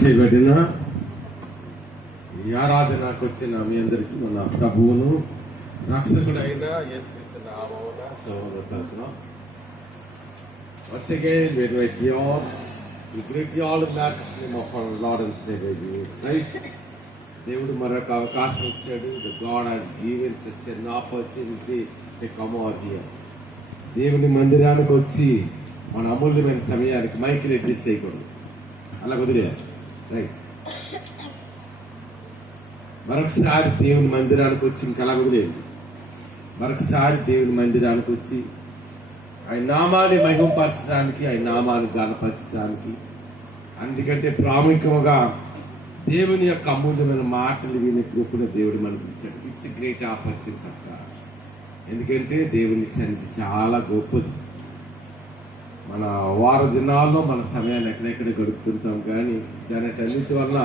చేయబడిన ఈ ఆరాధనకు వచ్చిన మీ అందరికీ మన ప్రభువును రక్షకుడైన యేసుక్రీస్తు నామమున శుభములు. Once again, we greet you all. We greet you all in the matchless name of our Lord and Savior Jesus Christ. దేవుడు మరొక అవకాశం ఇచ్చాడు. The God has given such an opportunity to come over here. దేవుని మందిరానికి వచ్చి మన అమూల్యమైన సమయానికి మైకి అడ్జస్ట్ చేయకూడదు, అలా వదిలేయాలి. రైట్, మరొకసారి దేవుని మందిరానికి వచ్చి ఇంకా అలా వదిలేయండి. మరొకసారి దేవుని మందిరానికి వచ్చి ఆయన నామాన్ని మహిమపరచడానికి, ఆయన నామాన్ని గానపరచడానికి, అందుకంటే ప్రాముఖ్యంగా దేవుని యొక్క అమూల్యమైన మాటలు వినే కృపణ దేవుడు మనకి ఇచ్చాడు. ఇట్స్ గ్రేట్ ఆపర్చునిటీ అక్క. ఎందుకంటే దేవుని సన్నిధి చాలా గొప్పది. మన వార దినాల్లో మన సమయాన్ని ఎక్కడెక్కడ గడుపుతుంటాం, కానీ దానిటన్నిటి వల్ల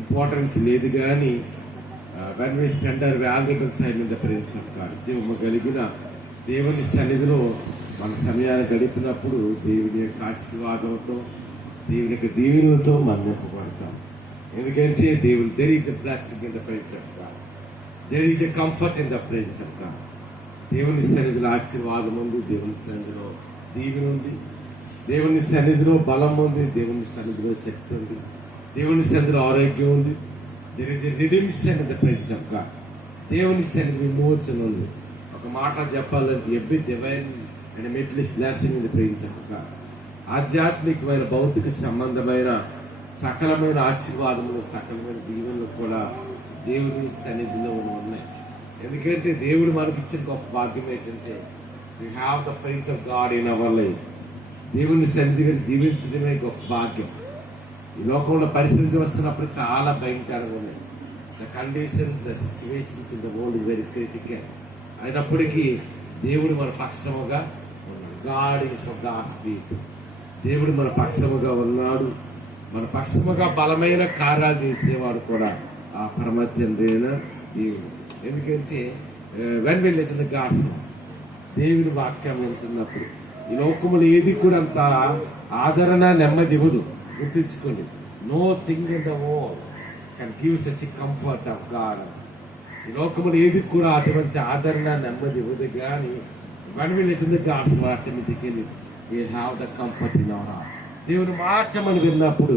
ఇంపార్టెన్స్ లేదు. కానీ when we spend our valuable time in the presence of God, జీవము కలిగిన దేవుని సన్నిధిలో మన సమయాన్ని గడిపినప్పుడు దేవుని యొక్క ఆశీర్వాదంతో, దేవుని యొక్క దీవెనలతో మనం నింపబడతాం. ఎందుకంటే దేవుని there is a blessing in the presence of God, there is a comfort in the presence of God. దేవుని సన్నిధిలో ఆశీర్వాదం ఉంది, దేవుని సన్నిధిలో దీవెన ఉంది, దేవుని సన్నిధిలో బలం ఉంది, దేవుని సన్నిధిలో శక్తి ఉంది, దేవుని సన్నిధిలో ఆరోగ్యం ఉంది. There is a redemption in the presence of God. దేవుని సన్నిధి విమోచన ఉంది. ఒక మాట చెప్పాలంటే every divine and meatless blessing in the presence of God. ఆధ్యాత్మికమైన భౌతిక సంబంధమైన సకలమైన ఆశీర్వాదములు, సకలమైన దీవెనలు కూడా దేవుని సన్నిధిలో ఉన్నాయి. ఎందుకంటే దేవుడు మనకి ఇచ్చిన గొప్ప భాగ్యం ఏంటంటే we have the presence of God in our life. దేవుని సన్నిధిగా జీవించడమే గొప్ప భాగ్యం. ఈ లోకంలో పరిస్థితి వస్తున్నప్పుడు చాలా భయంకరంగా ఉన్నాయి. The condition, the situations in the world is very critical. అయినప్పటికీ దేవుడు మన పక్షముగా ఉన్నాడు. God is for God's people. దేవుడు మన పక్షముగా ఉన్నాడు. మన పక్షముగా బలమైన కార్యాలు చేసేవాడు కూడా ఆ పరమ తండ్రి అయిన దేవుడు. ఎందుకంటే when we listen to God's దేవుని వాక్యం వింటున్నప్పుడు ఈ లోకములు ఏది కూడా అంత ఆదరణ నెమ్మది ఇవ్వదు. గుర్తించుకోండి, nothing in the world can give such comfort of God. ఈ లోకములు ఏది కూడా అటువంటి ఆదరణ నెమ్మది ఇవ్వదు. కానీ when we listen to God's word automatically we have the comfort in our heart. దేవుని మాట మనం విన్నప్పుడు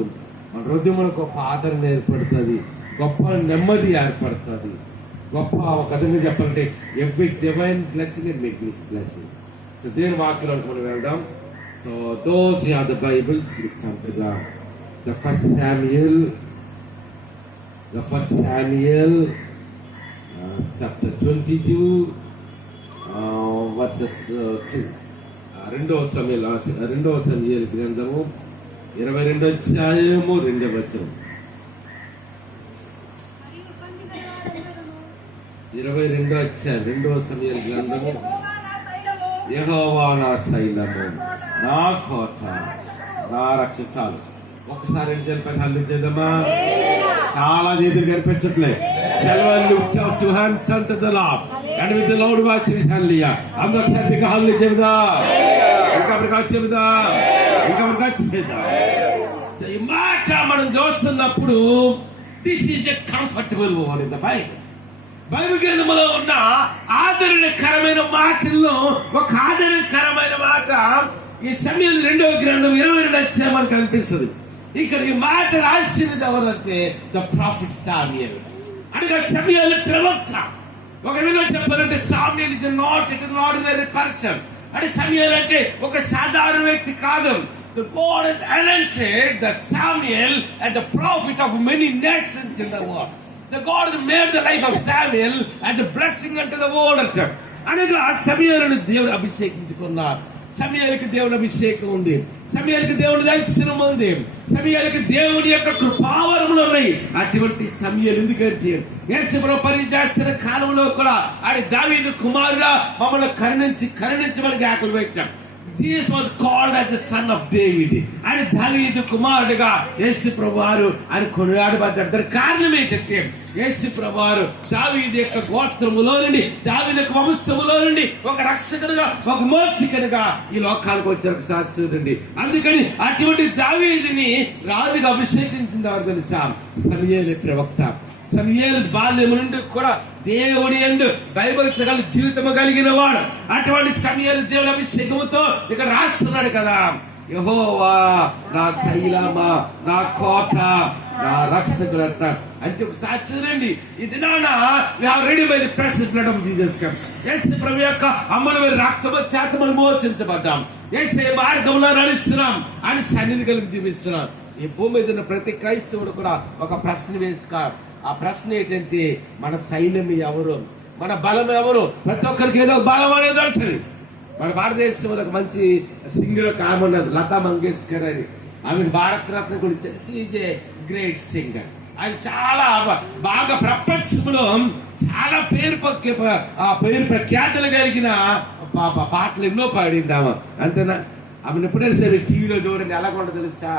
మన హృదయంలో గొప్ప ఆదరణ ఏర్పడుతుంది, గొప్ప నెమ్మది ఏర్పడుతుంది. గొప్ప ఒక విధంగా చెప్పాలంటే every divine blessing and magnificent blessing. So దేవుని వాక్యంలోకి మనం వెళ్దాం. So those who have the Bibles, you come to the first Samuel chapter 22 verses 2. రెండవ సమూయేలు గ్రంథము 22వ అధ్యాయము 2వ వచనం. 22వ అధ్యాయం 2వ సమూయేలు గ్రంథము. యెహోవా నా శైలము, నా కోట, నా రక్షణ. చాలు, ఒకసారి చెప్పాను, హల్లు చేద్దామా? చాలా చేతులు కనిపించట్లేదు. Lift up to hands unto the Lord and with the loud voice we shall hear. అందరూ ఒకసారి హల్లు చెబుదా, ఇంకా చెబుదా. ఈ మాట మనం చూస్తున్నప్పుడు this is a comfortable word in the Bible. Bible గ్రంథంలో ఉన్న ఆదరణకరమైన మాటల్లో ఒక ఆదరణకరమైన మాట ఈ సమూయేలు 2వ గ్రంథం 22వ అధ్యాయం మనకు కనిపిస్తుంది. ఇక్కడ ఈ మాట రాసినది ఎవరంటే ద ప్రాఫిట్ సామ్యూయల్. అంటే సమూయేలు ప్రవక్త. ఒక విధంగా చెప్పాలంటే Samuel is not an ordinary person. అంటే సమూయేలు అంటే ఒక సాధారణ వ్యక్తి కాదు. The God has anointed the Samuel as the prophet of many nations in the world. The God has made the life of Samuel as a blessing unto the world. అనగా సమూయేలును దేవుడు అభిషేకించుకున్నారు. సమూయేలుకి దేవుని అభిషేకం ఉంది, సమూయేలుకి దేవుని దర్శనం ఉంది, సమూయేలుకి దేవుని యొక్క కృపావరములు ఉన్నాయి. అటువంటి సమూయేలు ఎందుకంటే యేసుప్రభు పరిచరిస్తున్న కాలంలో కూడా ఆయన దావీదు కుమారుడా మమ్మల్ని కరుణించి మనకి ఆకలి వేయించాం. Jesus was called as the son of David. అని దావీదు కుమారుడిగా యేసు ప్రభువారు అని కొనియాడబడ్డాడు. దానికి కారణం ఏంటంటే యేసు ప్రభువారు దావీదు యొక్క గోత్రములో నుండి, దావీదు యొక్క వంశములో నుండి ఒక రక్షకుడుగా, ఒక మోక్షకునిగా ఈ లోకానికి వచ్చారు. సాక్షుడండి. అందుకని అటువంటి దావీదుని రాజుగా అభిషేకించింది ఎవరు తెలుసా? సమూయేలు ప్రవక్త. సమూయేలు బాల్యం నుండి కూడా దేవుడి యందు భయభక్తుల జీవితం కలిగిన వాడు. అటువంటి సమూయేలు దేవుడి అభిషేకముతో ఇక్కడ రాస్తున్నాడు కదా, యెహోవా నా శైలమా, నా కోట, నా రక్షకుడు అంటాడు. అంటే ఒకసారి చూడండి, ఇది నాన్న ready by the president blood of Jesus Christ. యేసు ప్రభు యొక్క అమూల్యమైన రక్తము చేత మనం మోచించబడ్డాం. యేసు మార్గంలో నడుస్తున్నాం అని సన్నిధి కలిగి జీవిస్తున్నాం. ఈ భూమి మీద ఉన్న ప్రతి క్రైస్తవుడు కూడా ఒక ప్రశ్న వేసుకోవాలి. ఆ ప్రశ్న ఏంటంటే, మన శైలం ఎవరు, మన బలం ఎవరు? ప్రతి ఒక్కరికి ఏదో బలం అనేది ఉంటుంది. మన భారతదేశంలో ఒక మంచి సింగర్ ఒక ఆమె ఉన్నది, లతా మంగేష్కర్ అని. ఆమె భారతరత్న గురించి ఈజ్ ఏ గ్రేట్ సింగర్. ఆయన చాలా బాగా ప్రపంచంలో చాలా పేరు ప్రఖ్యాతులు కలిగిన పాటలు ఎన్నో పాడింది ఆమె. అంతేనా? ఆమెను ఎప్పుడైనా సరే టీవీలో చూడండి, ఎలాగ ఉంటుంది తెలుసా?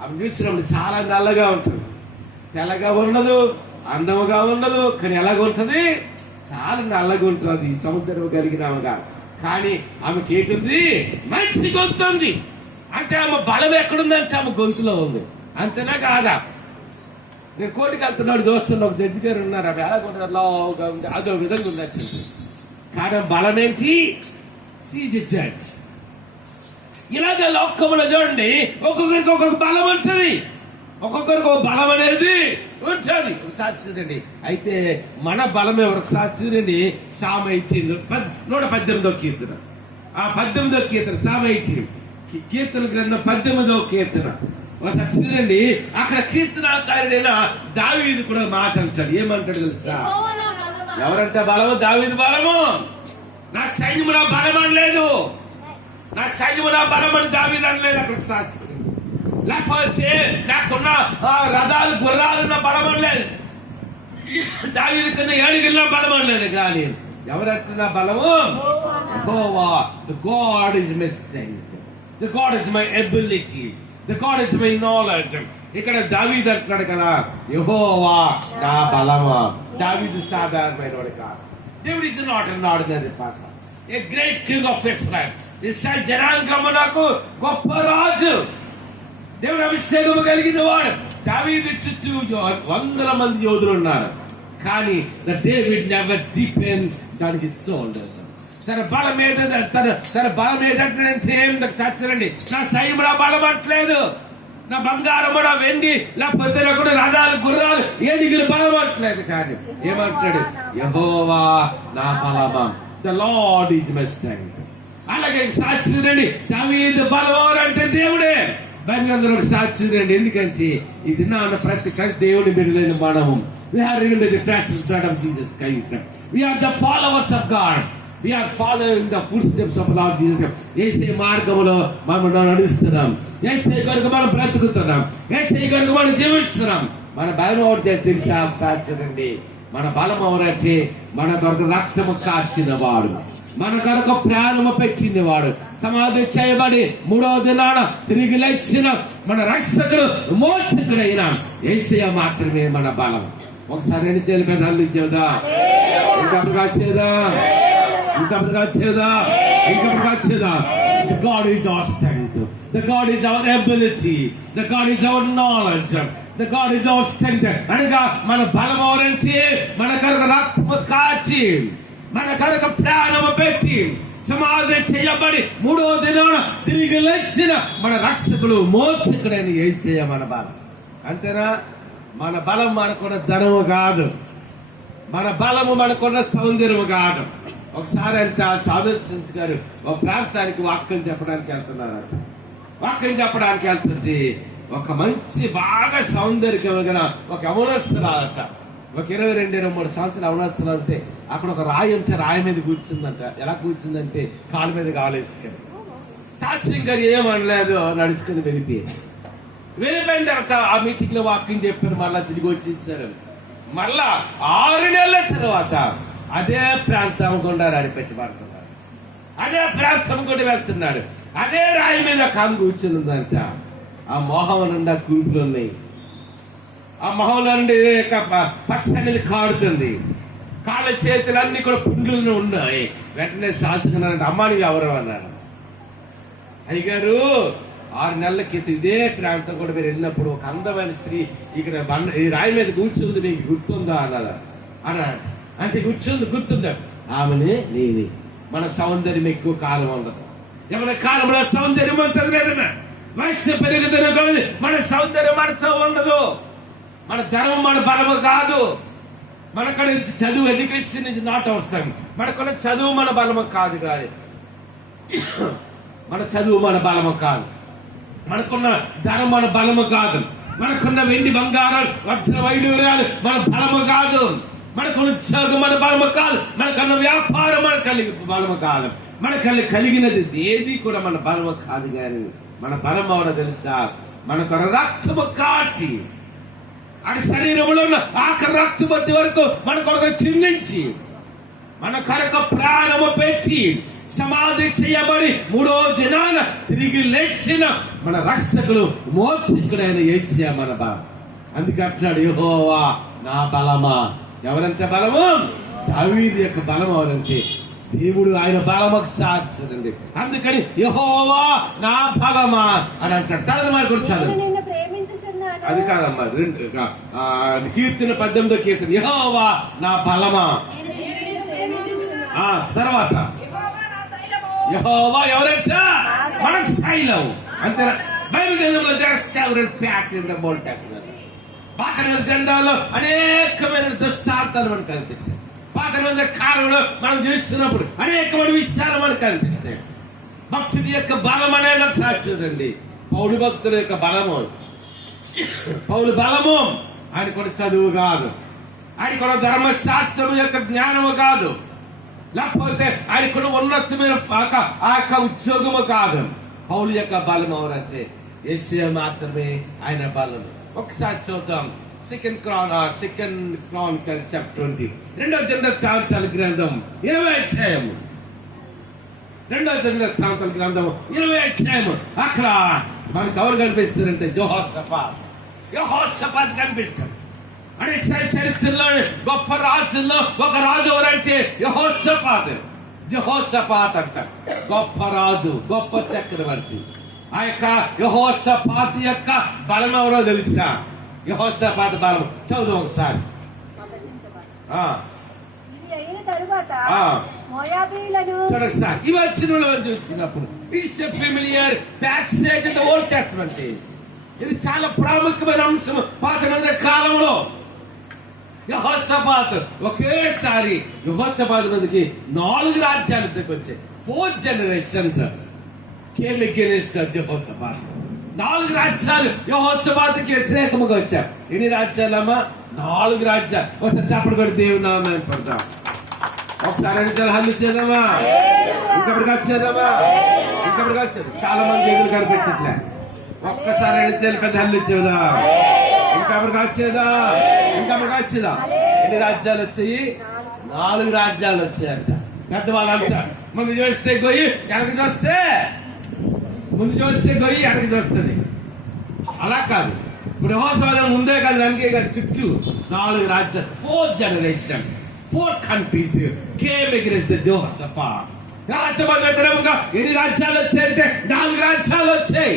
ఆమె చూసినప్పుడు చాలా నల్లగా ఉంటుంది, తెల్లగా ఉండదు, అందముగా ఉండదు. కానీ ఎలాగ ఉంటుంది? చాలా నల్లగా ఉంటుంది, సముద్రం కలిగిన ఆమెగా. కానీ ఆమెకి ఏంటుంది? మంచి గొంతు ఉంది. అంటే ఆమె బలం ఎక్కడుందంటే ఆమె గొంతులో ఉంది. అంతేనా కాదా? నేను కోటికి వెళ్తున్నాడు, చూస్తున్నా, ఒక జడ్జి గారు ఉన్నారు. ఆమె ఎలాగ ఉంటుంది? లావుగా ఉంది, అదో విధంగా ఉన్నట్టు. కానీ బలం ఏంటి? Seize judge. ఇలాగ లోకములో చూడండి, ఒక్కొక్కరికి ఒక్కొక్క బలం ఉంటుంది, ఒక్కొక్కరికి ఒక బలం అనేది ఉంటుంది. ఒకసారి చూడండి. అయితే మన బలం ఎవరికి చూడండి? సామ్ 118వ కీర్తన. ఆ 18వ కీర్తన, సామ్ 18 కీర్తన గ్రంథం 18వ కీర్తన. ఒకసారి చూడండి, అక్కడ కీర్తనాకారుడైన దావీదు కూడా మాట అంటాడు. ఏమంటాడు తెలుసా? ఎవరంటే బలము? దావీదు బలము. నా సైన్యము నా బలం అనలేదు, నా సైన్యము నా బలం అని దావీదు అనలేదు. అక్కడ సాక్షి. లేకపోతే నాకున్న రథాలు గుర్రాలు నా బలం అనలేదు, దావీదు కన్నా ఏడుగుల బలం అనలేదు. కానీ ఎవరంటే నా బలము? యెహోవా. The God is my strength, the God is my ability, the God is my knowledge. ఇక్కడ దావీదు అంటున్నాడు కదా, యెహోవా నా బలము. దావీదు సాధారణమైన కాదు. దేవుడు is not an ordinary person, a great king of Israel. ఇశ్రాయేలు జనాంగమునకు గొప్ప రాజు, దేవుడు అభిషేకము కలిగిన వాడు. దావీదు చుట్టూ 100 మంది యోధులు ఉన్నారు. కానీ David never depend on his shoulders. తన బలం ఏదంటే తన బలం ఏంటంటే సాక్షరండి, నా సైన్యం నా బలం అంటలేదు, నా బంగారము నా వెండి లేకపోతే కూడా రథాలు గుర్రాలు ఏడుగురు బలం అంటలేదు. కానీ ఏమంటాడు? యెహోవా నా బలమా, the Lord is my strength. అలాగే సాక్షి రండి, దావీదు బలవారు అంటే దేవుడే. బైబిల్ సాక్షి రండి. ఎందుకంటే ఇది నా ప్రతి దేవుని బిడ్డలైన మనము we are in the precious blood of Jesus Christ. We are the followers of God. We are following the footsteps of Lord Jesus. యేసే మార్గములో మనం నడుస్తున్నాం, యేసే కొరకు మనం బ్రతుకుతున్నాం, యేసే కొరకు మనం జీవిస్తున్నాం. మన బలం ఎవరితే తెలుసా? సాక్షి, మన బలం ఎవరంటే మన కొరకు రక్తము కార్చిన వాడు, మన కొరకు ప్రాణము పెట్టింది వాడు, సమాధి చేయబడి 3వ దినాన తిరిగి లేచిన మన రక్షకుడు మోక్షకుడైన యేసయ్య మాత్రమే మన బలం. ఒకసారి రెండు చేతుల మీద హల్లించేదా, ఇంకా చేదా, ఇంకా చేదా, ఇంకా. The God is our strength, the God is our ability, the God is our knowledge, the God is our strength. అనగా మన బలం ఎవరంటే మన కొరకు రక్తము కాచి, మన కొరకు ప్రాణము పెట్టి, సమాధి చేయబడి 3వ దినాన తిరిగి లేచిన మన రక్షకుడు మోక్షకుడైన యేసయ్య మన బలం. అంతేనా? మన బలం మనకున్న ధనము కాదు, మన బలము మనకున్న సౌందర్యము కాదు. ఒకసారి అంటే ఆ సాధు గారు ఒక ప్రాంతానికి వాక్యం చెప్పడానికి వెళ్తున్నారంట. వాక్యం చెప్పడానికి వెళ్తుంటే ఒక మంచి బాగా సౌందర్యమైన ఒక యవనస్తురాలట. ఒక 22-23 సంవత్సరాలు యవనస్తురాలు ఉంటే అక్కడ ఒక రాయి ఉంటే రాయి మీద కూర్చుందంట. ఎలా కూర్చుందంటే కాలు మీద కాలేసుకొని. శాస్త్రి గారు ఏమనలేదు, నడుచుకుని వెళ్ళిపోయింది. వెళ్ళిపోయిన తర్వాత ఆ మీటింగ్ లో వాక్యం చెప్పారు, మళ్ళా తిరిగి వచ్చేసారు. మళ్ళా 6 నెలల తర్వాత అదే ప్రాంతం గుండా నడిపించబడుతున్నాడు, అదే ప్రాంతం గుండా వెళ్తున్నాడు. అదే రాయి మీద కాము కూర్చున్నదంట. ఆ మొహం నిండా కురుపులు ఉన్నాయి. ఆ మొహంలో నుండి పచ్చ అనేది కారుతుంది. కాళ్ళ చేతులన్నీ కూడా పుండ్లు ఉన్నాయి. వెంటనే శాసకున్నారంటే అమ్మాని ఎవరు అన్నారు. అయ్యగారు 6 నెలల క్రితం ఇదే ప్రాంతం కూడా మీరు వెళ్ళినప్పుడు ఒక అందమైన స్త్రీ ఇక్కడ ఈ రాయి మీద కూర్చుంది, నీకు గుర్తుందా అన్నదా అన్నాడు. అంటే గుర్తుందా? ఆమెనే నేనే. మన సౌందర్యం ఎక్కువ కాలం ఉండదు. మన కాలంలో సౌందర్యం ఉంటుంది లేదన్నా. వయస్సు పెరుగుతున్న కొలది మన సౌందర్యం మనతో ఉండదు. మన ధర్మం మన బలము కాదు. మనక్కడ చదువు ఎడ్యుకేషన్ నుంచి నాట్ అవసరం. మనకున్న చదువు మన బలము కాదు. కానీ మన చదువు మన బలము కాదు. మనకున్న ధనం మన బలము కాదు. మనకున్న వెండి బంగారం వజ్ర వైడూర్యాలు మన బలము కాదు. మనకున్న ఉద్యోగం మన బలము కాదు. మనకున్న వ్యాపారం మన బలము కాదు. కలిగినది ఏది కూడా మన బలము కాదు. కానీ మన బలం ఎవరో తెలుసా? మనకు రక్తము కాచి ఆడి శరీరంలో ఉన్న ఆఖరి రక్తం బట్టి వరకు మన కొరకు చిందించి మన కొరకు ప్రాణము పెట్టి సమాధి చేయబడి 3వ దినాన తిరిగి లేచిన మన రక్షకుడు మోక్షకుడైన యేసయ్య మన బలం. అందుకే అంటున్నాడు, యెహోవా నా బలమా. ఎవరంటే బలము? దావీదు యొక్క బలం ఎవరంటే దేవుడు ఆయన బలముకు సాక్షుడండి. అందుకని యెహోవా నా బలమా అని అంటాడు. తర్వాత మరి కూడా చదువు. అది కాదమ్మా, కీర్తన 18వ కీర్తన, యెహోవా నా బలమా. తర్వాత యెహోవా ఎవరంట? మన శైలం. అంతేనా? బైబిల్ గ్రంథంలో పాత గ్రంథాల్లో అనేకమైన దృష్టాంతాలు మనకు కనిపిస్తాయి. పాత గ్రంథ కాలంలో మనం చూస్తున్నప్పుడు అనేకమైన విషయాలు మనకు కనిపిస్తాయి. భక్తుడి యొక్క బలం అనేది సాక్షుడండి. పౌలు భక్తుల యొక్క బలము, పౌలు బలము ఆయన కూడా చదువు కాదు. ఆయన కూడా ధర్మశాస్త్రం యొక్క జ్ఞానము కాదు. లేకపోతే ఆయన కూడా ఉన్నతమైన ఆ యొక్క ఉద్యోగము కాదు. పౌలు యొక్క బలం ఎవరంటే యేసయ్య మాత్రమే ఆయన బలం. ఒకసారి చూద్దాం. సెకండ్ క్రానికల్ చాప్టర్ 20, 2వ దినవృత్తాంతాల గ్రంథం 20వ అధ్యాయము. 2వ దినవృత్తాంతాల గ్రంథం 20వ అధ్యాయము. అక్కడ మనకు ఎవరు కనిపిస్తారంటే యెహోషాపాతు కనిపిస్తారు. అంటే చరిత్రలో గొప్ప రాజుల్లో ఒక రాజు ఎవరంటే యెహోషాపాతు అంట. గొప్ప రాజు, గొప్ప చక్రవర్తి. ఆ యొక్క యెహోషాపాతు యొక్క బలం ఎవరో తెలుసా? యెహోషాపాతు బలం చదువు ఒకసారి. చూడండి సార్, ఇవి వచ్చిన చూసినప్పుడు it's a familiar passage in the old testament. ఇది చాలా ప్రాముఖ్యమైన అంశం పాత నిబంధన కాలంలో. యెహోషాపాతు ఒకేసారి యెహోషాపాతు మీదకి 4 రాజ్యాలు వచ్చాయి. 4 generations came against యెహోషాపాతు. 4 రాజ్యాలు యెహోషాపాతుకి వ్యతిరేకముగా వచ్చారు. ఎన్ని రాజ్యాలమ్మా? 4 రాజ్యాలు. ఒకసారి చప్పటి కొట్టి దేవుని నామమున పడతాం. ఒకసారి హల్లు చేద్దామా? ఇంకప్పటికి వచ్చేద్దామా? ఇంకప్పటికి వచ్చేది. చాలా మంది ఎదురు కనిపించట్లే. ఒక్కసారి పెద్ద హల్లు ఇచ్చేదా? ఇంకప్పటికి వచ్చేదా? ఎన్ని రాజ్యాలు వచ్చాయి? 4 రాజ్యాలు వచ్చాయంట. పెద్దవాళ్ళు అంటారు, ముందు చూస్తే గొయ్యి వెనక చూస్తే వెనక చూస్తుంది. అలా కాదు. ఇప్పుడు యెహోషాపాతు ముందే కాదు, వెనకే కాదు, చుట్టూ 4 రాజ్యాలు. 4 generations, 4 countries came against the యెహోషాపాతు. యెహోషాపాతు వ్యతిరేకంగా ఎన్ని రాజ్యాలు వచ్చాయంటే 4 రాజ్యాలు వచ్చాయి.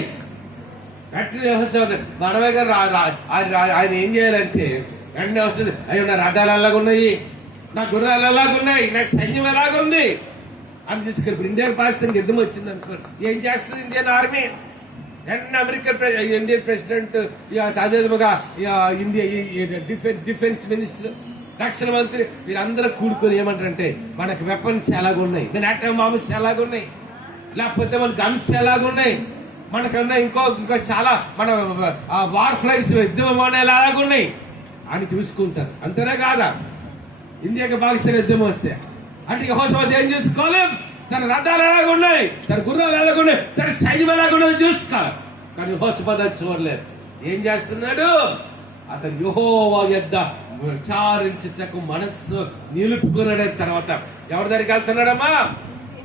మనమే గారు ఆయన ఏం చేయాలంటే వెంటనే వస్తుంది, అయ్యో నా రథాలు ఎలాగున్నాయి, నా గుర్రాలు ఎలాగున్నాయి, నా సైన్యం ఎలాగుంది అని తీసుకెళ్ళి. ఇప్పుడు ఇండియాకి పాకిస్తాన్కి యుద్ధం వచ్చింది అనుకోండి, ఏం చేస్తుంది ఇండియన్ ఆర్మీ? వెంటనే ఇండియన్ ప్రెసిడెంట్, అదే విధంగా ఇండియా డిఫెన్స్ మినిస్టర్, రక్షణ మంత్రి వీరందరూ కూడుకొని ఏమంటారంటే మనకి వెపన్స్ ఎలాగున్నాయి, మన అటామిక్ బాంబ్స్ ఎలాగున్నాయి, లేకపోతే మన గన్స్ ఎలాగున్నాయి, మనకన్నా ఇంకో చాలా మన వార్ ఫ్లైట్స్ యుద్ధ విమానాలు ఎలాగున్నాయి అని చూసుకుంటారు. అంతేనే కాదా? ఇండియాకి పాకిస్తాన్ యుద్ధం వస్తే అంటే యెహోషాపాతు ఏం చూసుకోలేం? తన రథాలు ఎలాగున్నాయి, తన గుర్రాలు ఎలాగున్నాయి, తన సైన్యం ఎలాగున్నది చూసుకోవాలి. కానీ యెహోషాపాతు అది చూడలేదు. ఏం చేస్తున్నాడు? అతను యెహోవా యొద్ద విచారించుటకు మనస్సు నిలుపుకున్నాడు. తర్వాత ఎవరి దగ్గరికి వెళ్తున్నాడమ్మా?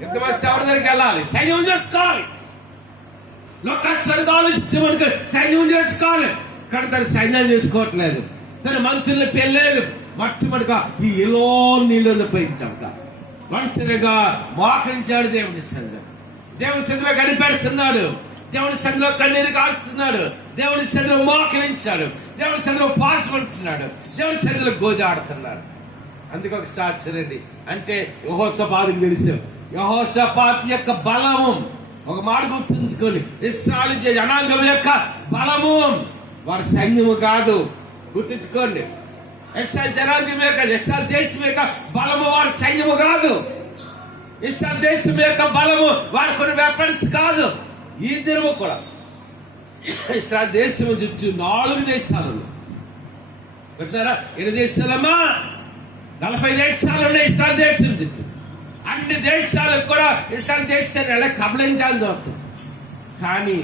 యుద్ధం వస్తే ఎవరి దగ్గరికి వెళ్ళాలి? సైన్యం చూసుకోవాలి. లోకాచారంగా ఆలోచించమనుకో సైన్యం చేసుకోవాలి, కానీ తన సైన్యాలు చేసుకోవట్లేదు, తన మంత్రులు పెళ్ళలేదు, మొట్టమొదటిగా ఈ ఎలో నీళ్ళు పోయించాక ఒంటరిగా మోకరించాడు దేవుని సంఘం. దేవుని సంఘంలో కనిపెడుతున్నాడు, దేవుని సంఘంలో కన్నీరు కాల్స్తున్నాడు, దేవుని సంఘంలో మోకరించాడు, దేవుని సంఘంలో పాల్పడుతున్నాడు, దేవుని సంఘంలో గోజాడుతున్నాడు. అందుకే ఒక సాక్షరండి, అంటే యెహోషాపాతుకు తెలుసు యెహోషాపాతు యొక్క బలము. ఒక మాట గుర్తుంచుకోండి, ఇశ్రాయేలు జనాంగం యొక్క బలము వారి సైన్యము కాదు. గుర్తుంచుకోండి, ఇశ్రాయేలు జనాంగం యొక్క ఇశ్రాయేలు దేశం యొక్క బలము వారి సైన్యము కాదు. ఇశ్రాయేలు దేశం యొక్క బలము వారి కొన్ని వెపన్స్ కాదు. ఈ దినము కూడా ఇశ్రాయేలు దేశం చుట్టూ 4 దేశాలు పెట్టారా? 7 దేశాలమ్మా, 40 దేశాలు ఉన్నాయి ఇశ్రాయేలు దేశం చుట్టూ. అన్ని దేశాలకు కూడా ఇశ్రాయేలు దేశాన్ని ఎలా కబళించాల్సి వస్తుంది. కానీ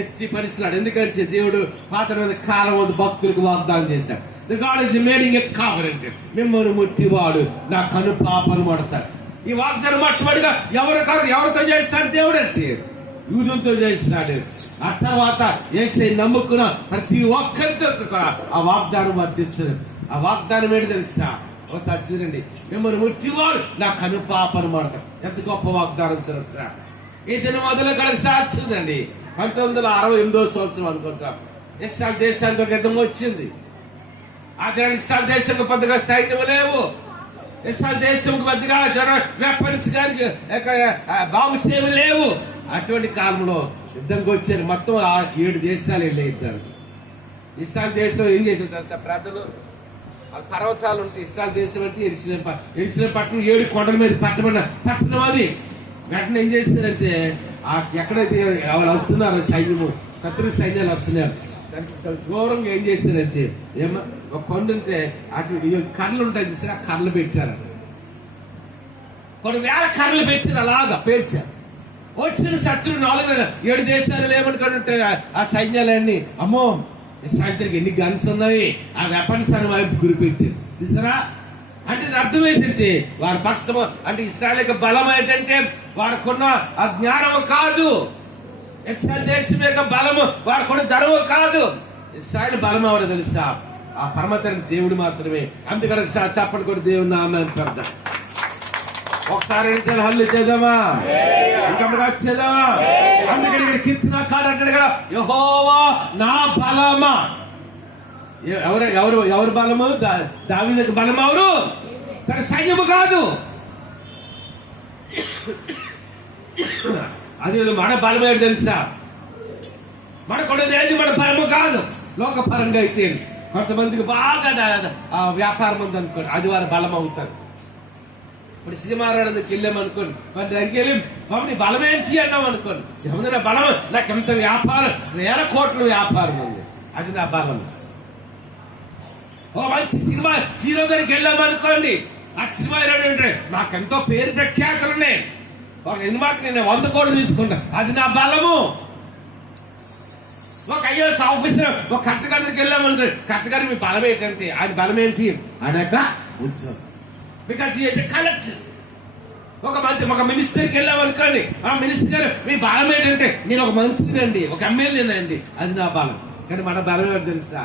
ఎత్తి పరిస్థితులు, ఎందుకంటే దేవుడు పాత కాలం భక్తులకు వాగ్దానం చేశాడు. The God is making a covenant. మిమ్మల్ని ముట్టివాడు నా కను పాపను పడతాడు. ఈ వాగ్దానం మొట్టమొదటిగా ఎవరితో చేస్తాడు? దేవుడు అంటే యూదులతో చేస్తాడు. ఆ తర్వాత యేసే నమ్ముకున్న ప్రతి ఒక్కరితో కూడా ఆ వాగ్దానం వర్తిస్తుంది. ఆ వాగ్దానం ఏంటి తెలుసా? ఒకసారి చూడండి, మిమ్మల్ని ముట్టివాడు నా కను పాపను పడతాడు. ఎంత గొప్ప వాగ్దానం తెలుసా? ఈ దిన మొదలు కనుక సాక్షుందండి. 1968 సంవత్సరం అనుకుంటాం, ఇశ్రాయేలు దేశానికి ఒక యుద్ధం వచ్చింది. ఆ దినాన్ని ఇశ్రాయేలు దేశంకు పెద్దగా సైన్యం లేవు, ఇశ్రాయేలు దేశంకు పెద్దగా వెపన్స్ కానీ బాంబ్స్ ఏమి లేవు. అటువంటి కాలంలో యుద్ధంకి వచ్చారు. మొత్తం 7 దేశాలు వెళ్ళే యుద్ధానికి. ఇశ్రాయేలు దేశం ఏం చేశారు తెలుసా? ప్రజలు పర్వతాలు ఉంటాయి. ఇశ్రాయేలు దేశం అంటే యెరూషలేము పట్టణం 7 కొండల మీద పట్టణం అది. వెంటనే ఏం చేస్తారంటే ఎక్కడైతే వాళ్ళు వస్తున్నారు సైన్యము, శత్రు సైన్యాలు వస్తున్నారు, దానికి దూరంగా ఏం చేశారంటే ఒక కొండ ఉంటే అటు కర్రలు ఉంటాయి చూసారా, కర్రలు పెట్టారు. కొన్ని వేల కర్రలు పెట్టారు, అలాగా పేర్చారు. వచ్చిన శత్రువు 7 దేశాలు ఏమనుకుంటే ఆ సైన్యాలన్నీ అమ్మో ఇశ్రాయేలుకి ఎన్ని గన్స్ ఉన్నాయి, ఆ వెపన్స్ అని వైపు గురిపెట్టారు చూసారా. అంటే అర్థం ఏంటంటే వారి పక్షము, అంటే ఇశ్రాయేలు యొక్క బలం ఏంటంటే వారికున్న ఆ జ్ఞానము కాదు, ఇశ్రాయేలు దేశం యొక్క బలము వారికున్న ధనము కాదు. ఇశ్రాయేలు బలం ఎవరో తెలుసా? ఆ పరమతండ్రి దేవుడు మాత్రమే. అందుకని చప్పటి కూడా దేవుని నామాన్ని పెద్ద ఒకసారి హల్లు చేద్దామా, ఇంకా చేద్దామా? అందుకని ఇక్కడ కీర్తనకారుడు అంటాడు కదా, యెహోవా నా బలమా. ఎవరు బలము? దావీదుకు బలం ఎవరు? తన సైన్యము కాదు. అది మన బలం ఏంటి తెలుసా? మనకున్నది ఏది మన బలము కాదు. లోకపరంగా అయితే కొంతమందికి బాగా వ్యాపారం ఉంది అనుకోండి, అది వారి బలం అవుతారు. ఇప్పుడు సినిమారాడానికి వెళ్ళామనుకోండి, మన దగ్గరికి వెళ్ళి మమ్మల్ని బలం ఏంటి అన్నాం అనుకోండి, ఏమన్నా బలం, నాకు ఎంత వ్యాపారం, 1000 కోట్ల వ్యాపారం ఉంది, అది నా బలం. ఓ మంచి సినిమా హీరో దగ్గరికి వెళ్ళామనుకోండి, ఆ సినిమా హీరో అంటే నాకెంతో పేరు ప్రఖ్యాతులు ఉన్నాయి, ఒక సినిమాకి నేను 100 కోట్లు తీసుకుంటాను, అది నా బలము. ఒక ఐఏఎస్ ఆఫీసర్ ఒక కరెక్ట్ దగ్గరికి వెళ్ళామనుకోండి, కరెక్ట్ గారు మీ బలం ఏంటంటే, అది బలం ఏంటి అనక ఉద్యోగం, బికాస్ కలెక్టర్. ఒక మినిస్టర్కి వెళ్ళామనుకోండి, ఆ మినిస్టర్ గారు మీ బలం ఏంటంటే నేను ఒక మంత్రినండి, ఒక ఎమ్మెల్యేనండి, అది నా బలం. కానీ మన బలం ఏంటో తెలుసా?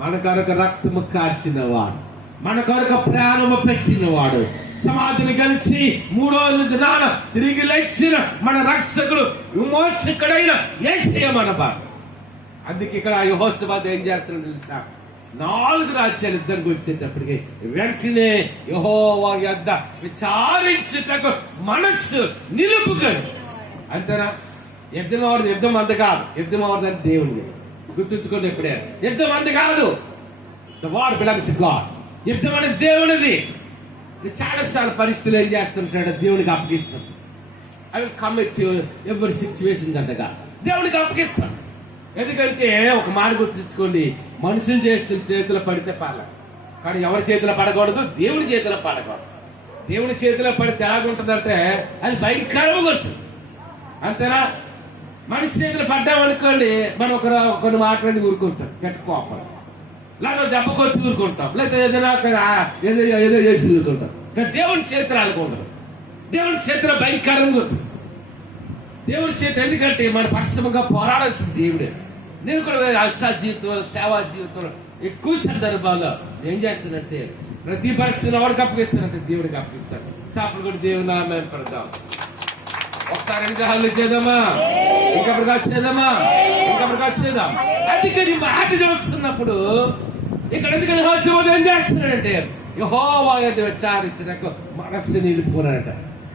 మన కొరకు రక్తము కార్చినవాడు, మన కొరకు ప్రాణము పెట్టినవాడు, సమాధిని గెలిచి 3వ దినాన తిరిగి లేచిన మన రక్షకుడు విమోచకుడైన యేసయ్య మన బలం. అందుకే ఇక్కడ యెహోషాపాతు ఏం చేస్తున్నాడు తెలుసా? 4 రాజ్యాలు యుద్ధంకి వచ్చేటప్పటికి వెంటనే యెహోవా యొద్ద విచారించుటకు మనస్సు నిలుపుకొని. అంతేనా? యుద్ధం అంత కాదు, యుద్ధం అవదని దేవుని గుర్తుంచుకోండి. ఎప్పుడే యుద్ధం అంత కాదు, the war belongs to God. యుద్ధం అనేది దేవునిది. చాలాసార్లు పరిస్థితులు ఏం చేస్తుంటాడు? దేవునికి అప్పగిస్తాడు. ఐ విల్ కమిట్ ఎవరి సిచ్యువేషన్ అంతగా దేవునికి అప్పగిస్తాడు. ఎందుకంటే ఒక మాట గుర్తుంచుకోండి, మనుషులు చేస్తున్న చేతిలో పడితే పాల, కానీ ఎవరి చేతిలో పడకూడదు? దేవుని చేతిలో పడకూడదు. దేవుని చేతిలో పడితే ఎలాగుంటుందంటే అది భయంకరంగా ఉంటుంది. అంతేనా? మనిషి చేతులు పడ్డామనుకోండి, మనం కొన్ని మాట్లాడి ఊరుకుంటాం, గట్టుకోపం, లేదా దెబ్బ కొట్టి ఊరుకుంటాం, లేదా ఏదో చేసి ఊరుకుంటాం. కానీ దేవుని చేతులు అనుకుంటారు. దేవుని చేతిలో భయంకరంగా ఉంటుంది. దేవుడి చేత, ఎందుకంటే మన పరిశ్రమగా పోరాడాల్సిన దేవుడే. నేను కూడా అష్టా జీవితంలో, సేవా జీవితంలో ఎక్కువ సందర్భాల్లో ఏం చేస్తానంటే ప్రతి పరిస్థితిని ఎవరికి అప్పగిస్తానంటే దేవుడికి అప్పగిస్తాను. చాపలు కూడా దేవుని నామం పడతాం. ఒకసారి ఇంకా హల్లు చేద్దామా, ఇంకొకరికి వచ్చేద్దామా, ఇంకొకరికి వచ్చేద్దాం. అందుకని మాట చూస్తున్నప్పుడు ఇక్కడ ఎందుకని హోషేబు ఏం చేస్తున్నాడంటే యెహోవా యొద్ద విచారించుటకు మనస్సు నిలుపుకున్నాడట.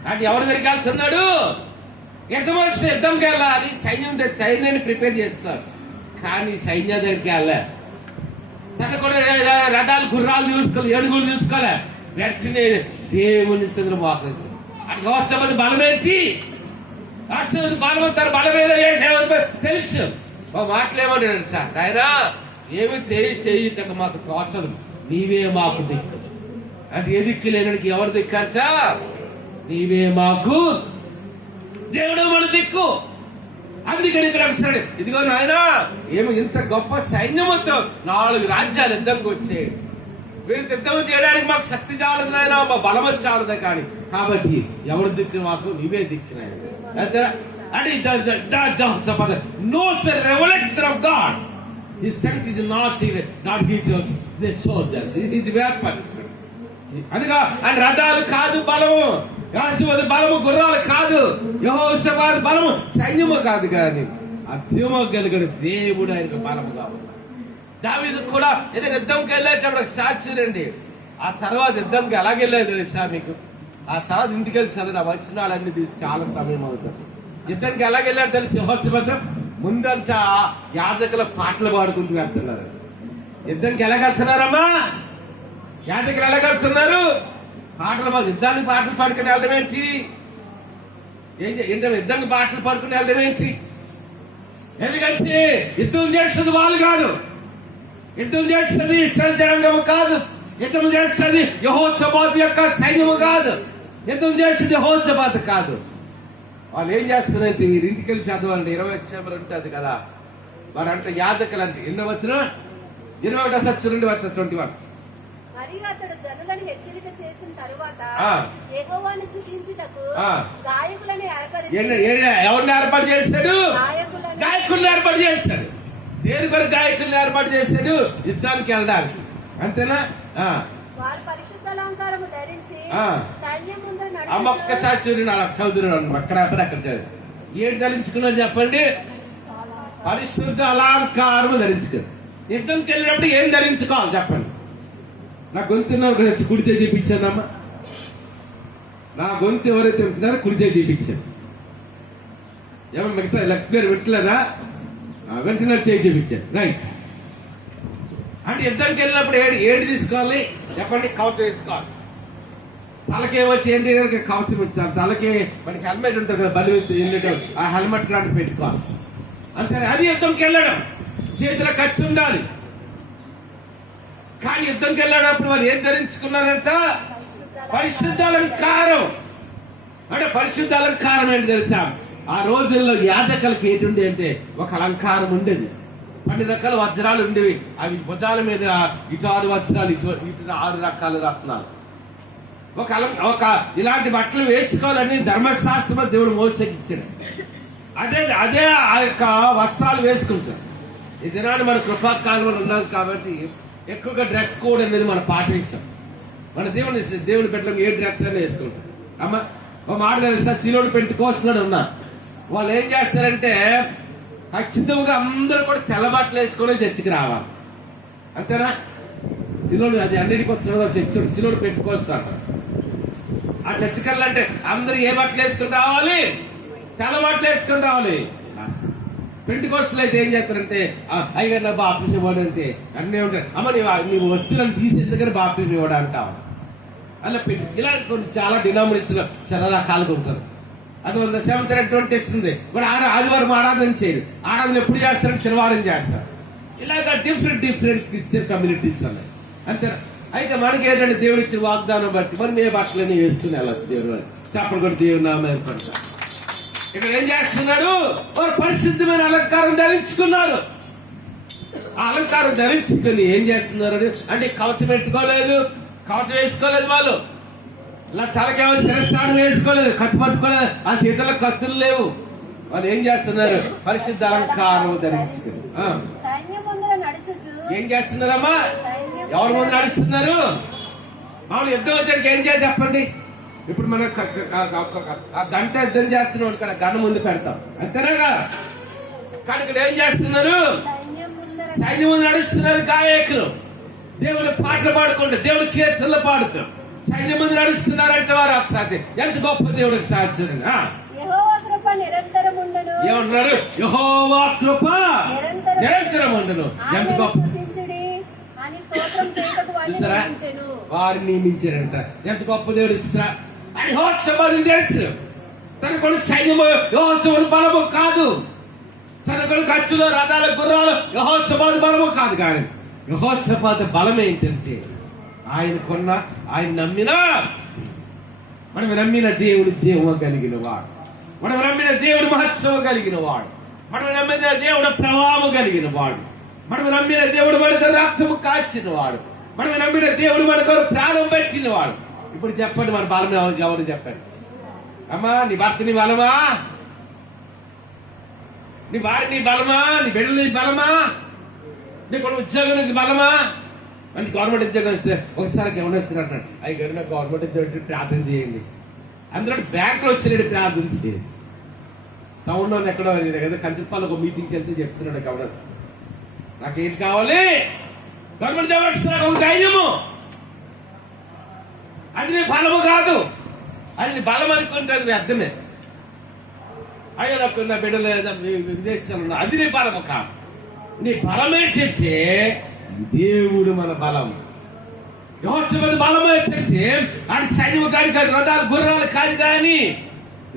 అంటే ఎవరి దగ్గరికి వెళ్తున్నాడు? ఎంతమంది యుద్ధంకి వెళ్ళాలి, సైన్యాన్ని ప్రిపేర్ చేస్తారు. కానీ సైన్యం దగ్గరికి వెళ్ళా, తన కూడా రథాలు గుర్రాలు చూసుకోవాలి, ఏనుగులు చూసుకోలే. వెంటనే దేవుని స్థితిలో మోకరించారు. అంటే హోషేబు బలం ఏంటి? బలం తన బలం ఏదో చేసే తెలుసు. మాటలేమన్నాడు సార్, ఆయన ఏమి చేయుటకు మాకు తోచదు, నీవే మాకు దిక్కు. అంటే ఏ దిక్కు లేనికి ఎవరు దిక్కంట? నీవే మాకు దేవుడు మన దిక్కు. అందుకని ఇక్కడ వస్తాడు, ఇదిగో నాయన ఏమి ఇంత గొప్ప సైన్యముతో 4 రాజ్యాలు యుద్ధంకి వచ్చాయి. వీరు యుద్ధం చేయడానికి మాకు శక్తి చాలదు నాయన, మా బలం చాలదు. కానీ కాబట్టి ఎవరు దిక్కు? మాకు నీవే దిక్కు నాయన. And Jehoshaphat knows the revelation of God. His strength is not his the soldiers, his weapons. అనగా ఆయన రథాలు కాదు బలము, యెహోషువ బలము గుర్రాలు కాదు, యెహోషాపాతు బలము సైన్యము కాదు, కానీ అత్యమ కలిగిన దేవుడు ఆయనకు బలముగా ఉన్నాడు. దావీదు కూడా ఏదైనా యుద్ధంకి వెళ్ళేటప్పుడు సాక్షి రండి. ఆ తర్వాత యుద్ధంకి ఎలాగెళ్ళేది తెలుసా మీకు? ఆ తర్వాత ఇంటికి వెళ్ళి చదివిన వచనాలన్నీ తీసి చాలా సమయం అవుతుంది. యుద్ధానికి ఎలాగెళ్ళారు తెలుసు? యెహోషాపాతు ముందంతా యాజకుల పాటలు పాడుకుంటూ వెళ్తున్నారు. యుద్ధానికి ఎలాగెళ్తున్నారమ్మా? యాజకులు ఎలాగెళ్తున్నారు? పాటలు యుద్ధానికి పాటలు పాడుకుని వెళ్ళడం ఏంటి? ఏంటంటే యుద్ధానికి పాటలు పాడుకుని వెళ్ళడం ఏంటి? ఎందుకంటే యుద్ధం చేస్తుంది వాళ్ళు కాదు, యుద్ధం చేస్తుంది ఇశ్రాయేలు జనాంగము కాదు, యుద్ధం చేస్తుంది యెహోషాపాతు యొక్క సైన్యము కాదు, యుద్ధం చేస్తుంది యెహోషాపాతు కాదు. వాళ్ళు ఏం చేస్తారంటే మీరు ఇంటికి వెళ్ళి చదవండి, 20 అధ్యాయాలు ఉంటుంది కదా. వారు అంటే యాజకులు అంటే ఎన్నో వచ్చిన 21 నుండి వచ్చి 21. మరియు అతడు జనులను హెచ్చరిక చేసిన తరువాత యెహోవాను స్తుతించుటకు గాయకులను ఎవరిని ఏర్పాటు చేస్తాడు? గాయకుల్ని ఏర్పాటు చేస్తాడు. దేని కొరకు గాయకుల్ని ఏర్పాటు చేస్తాడు? యుద్ధానికి వెళ్ళడానికి, అంతేనా? వారు పరిశుద్ధ అలంకారము ధరించి సైన్యం ముందు ఒక్కసారి చూడండి, అలా చదువుతున్నాడు అక్కడ అక్కడ చదువు. ఏడు ధరించుకున్నారు చెప్పండి? పరిశుద్ధ అలంకారము ధరించుకుని. యుద్ధంకి వెళ్ళినప్పుడు ఏం ధరించుకోవాలి చెప్పండి? నా గొంతు కుడి చేయి చూపించానమ్మా. నా గొంతు ఎవరైతే వింటున్నారో కుడి చేయి చూపించాను. ఏమో మిగతా లెఫ్ట్ పేరు వింటలేదా? వింటున్నారు చేయి చూపించాను. రైట్. అంటే యుద్ధంకి వెళ్ళినప్పుడు ఏడు తీసుకోవాలి చెప్పండి? కవచం వేసుకోవాలి. తలకేమొచ్చి ఏంటి కవచం ఇస్తారు. తలకి మనకి హెల్మెట్ ఉంటుంది కదా, బలి వెళ్ళడం, ఆ హెల్మెట్ లాంటివి పెట్టుకోవాలి. అంతే. అది యుద్ధంకి వెళ్ళడం. చేతిలో కత్తి ఉండాలి. కానీ యుద్ధంకి వెళ్ళేటప్పుడు వాళ్ళు ఏం ధరించుకున్నారంట? పరిశుద్ధ అలంకారం. అంటే పరిశుద్ధ అలంకారం ఏంటి తెలుసా? ఆ రోజుల్లో యాజకులకి ఏంటి ఉండే అంటే ఒక అలంకారం ఉండేది. 12 రకాల వజ్రాలు ఉండేవి. అవి భుజాల మీద ఇటు 6 వజ్రాలు, ఇటు 6 రకాల రత్నాలు. ఒక ఇలాంటి బట్టలు వేసుకోవాలని ధర్మశాస్త్రం దేవుడు మోసేకి ఇచ్చాడు. అదే ఆ యొక్క వస్త్రాలు వేసుకుంటారు. ఈ దినాన్ని మన కృపాకాలంలో ఉన్నాం కాబట్టి ఎక్కువగా డ్రెస్ కోడ్ అనేది మనం పాటించాం. మన దేవుని పెట్టడం ఏ డ్రెస్ అయినా వేసుకుంటాం. అమ్మ ఒక మాట తెలుసా? సిలోడు పెంటుకోస్తున్నాడు ఉన్నా. వాళ్ళు ఏం చేస్తారంటే ఖచ్చితంగా అందరూ కూడా తెల్ల బట్టలు వేసుకొని చర్చికి రావాలి, అంతేనా? సిలోడు అది అన్నిటికి వచ్చిన చర్చి సిలోడు పెట్టుకొస్తాడు. ఆ చర్చికి వెళ్ళాలంటే అందరూ ఏ బట్టలు వేసుకొని రావాలి? తెల్ల బట్టలు వేసుకొని రావాలి. పెంటుకోస్టులు అయితే ఏం చేస్తారంటే అయ్యగారు నా బాప్టిజం ఇవ్వడం అంటే అన్నీ ఉంటాయి. అమ్మ నీవు వస్తువులను తీసేసి దగ్గర బాప్టిజం ఇవ్వడం అంటావు. అలా పెట్టి ఇలాంటి కొన్ని చాలా డినామినేషన్ చాలా రకాలుగా ఉంటుంది. అది 720 ఇస్తుంది. మరి ఆదివారం ఆరాధన చేయరు. ఆరాధన ఎప్పుడు చేస్తారంటే శనివారం చేస్తారు. ఇలాగా డిఫరెంట్ క్రిస్టియన్ కమ్యూనిటీస్ ఉన్నాయి, అంతేనా? అయితే మనకి ఏంటంటే దేవుడు ఇచ్చిన వాగ్దానం బట్టి మనం ఏ బట్టలన్నీ వేసుకుని వెళ్ళచ్చు. దేవుడు చెప్పలు కూడా దేవుడు నామం పడతారు. ఇక్కడ ఏం చేస్తున్నాడు? వారు పరిశుద్ధమైన అలంకారం ధరించుకున్నారు. ఆ అలంకారం ధరించుకుని ఏం చేస్తున్నారు అంటే కవచం పెట్టుకోలేదు, కవచం వేసుకోలేదు. వాళ్ళు ఇలా తలకేమో శిరస్నాడు వేసుకోలేదు, కత్తి పట్టుకోలేదు. ఆ చేతుల్లో కత్తులు లేవు. వాళ్ళు ఏం చేస్తున్నారు? పరిశుద్ధ అలంకారం ధరించుకుని సైన్యం ముందర నడుచుచు ఏం చేస్తున్నారమ్మా? ఎవరి ముందు నడుస్తున్నారు? మామూలు యుద్ధం వచ్చాడికి ఏం చేయాలి చెప్పండి? ఇప్పుడు మనం గంట యుద్ధం చేస్తున్నాం ఇక్కడ గన్న ముందు పెడతాం అంతేనాగా. కానీ ఇక్కడ ఏం చేస్తున్నారు? సైన్యం ముందు నడుస్తున్నారు గాయకులు. దేవుని పాటలు పాడుకుంటూ దేవుని కీర్తనలు పాడుతాం. సైన్యం ముందు నడుస్తున్నారంటే వారు ఒకసారి ఎంత గొప్ప దేవుడికి సాధ్యం. ఏమంటున్నారు? యెహోవా కృప నిరంతరం ఉండును. ఎంత గొప్ప చూసారా? వారిని నియమించారంట. ఎంత గొప్ప దేవుడు ఇస్తారా అని యెహోషాపాతుకు తెలుసు. తన కొడుకు సైన్యము యెహోషాపాతు బలము కాదు, తన కొడుకు కత్తులు రథాలు గుర్రాలు యెహోషాపాతు బలము కాదు. కానీ యెహోషాపాతు బలం ఏంటంటే ఆయన నమ్మిన దేవుడు జీవము కలిగిన వాడు, మనం నమ్మిన దేవుడు మహత్సవం కలిగిన వాడు, మనం నమ్మిన దేవుడు ప్రభావం కలిగిన వాడు, మనం నమ్మిన దేవుడు మనకు రక్తము కాచిన వాడు, మనం నమ్మిన దేవుడు మనకు ప్రాణం పెట్టిన వాడు. ఇప్పుడు చెప్పండి మన బలం ఎవరు చెప్పండి? అమ్మా నీ భర్త నీ బలమా? నీ భార్య నీ బలమా? నీ బిడ్డలు నీ బలమా? నీకు ఉద్యోగం నీకు బలమా? అంటే గవర్నమెంట్ ఉద్యోగం ఇస్తే ఒకసారి గమనిస్తున్నట్టు అవి గవర్నమెంట్ గవర్నమెంట్ ఉద్యోగం ప్రార్థన చేయండి. అందులో బ్యాంకులో వచ్చినట్టు ప్రార్థన చేయండి. టౌన్లో ఎక్కడో ఏదో కంచిపాలు ఒక మీటింగ్కి వెళ్తే చెప్తున్నాడు గవర్నర్, నాకేం కావాలి? గవర్నమెంట్ ఉద్యోగం ఇస్తున్నారు ఒక ధైర్యము. అది నీ బలము కాదు, అది నీ బలం అనుకుంటే అది అర్థమే. అయ్యో నాకు నా బిడ్డలు విదేశాలు అది నీ బలము కాదు. నీ బలం ఏంటంటే దేవుడు మన బలం. యెహోషాపాతు బలం ఏంటంటే ఆడి సైన్యం కాదు, రథాలు గుర్రాలు కాదు. కానీ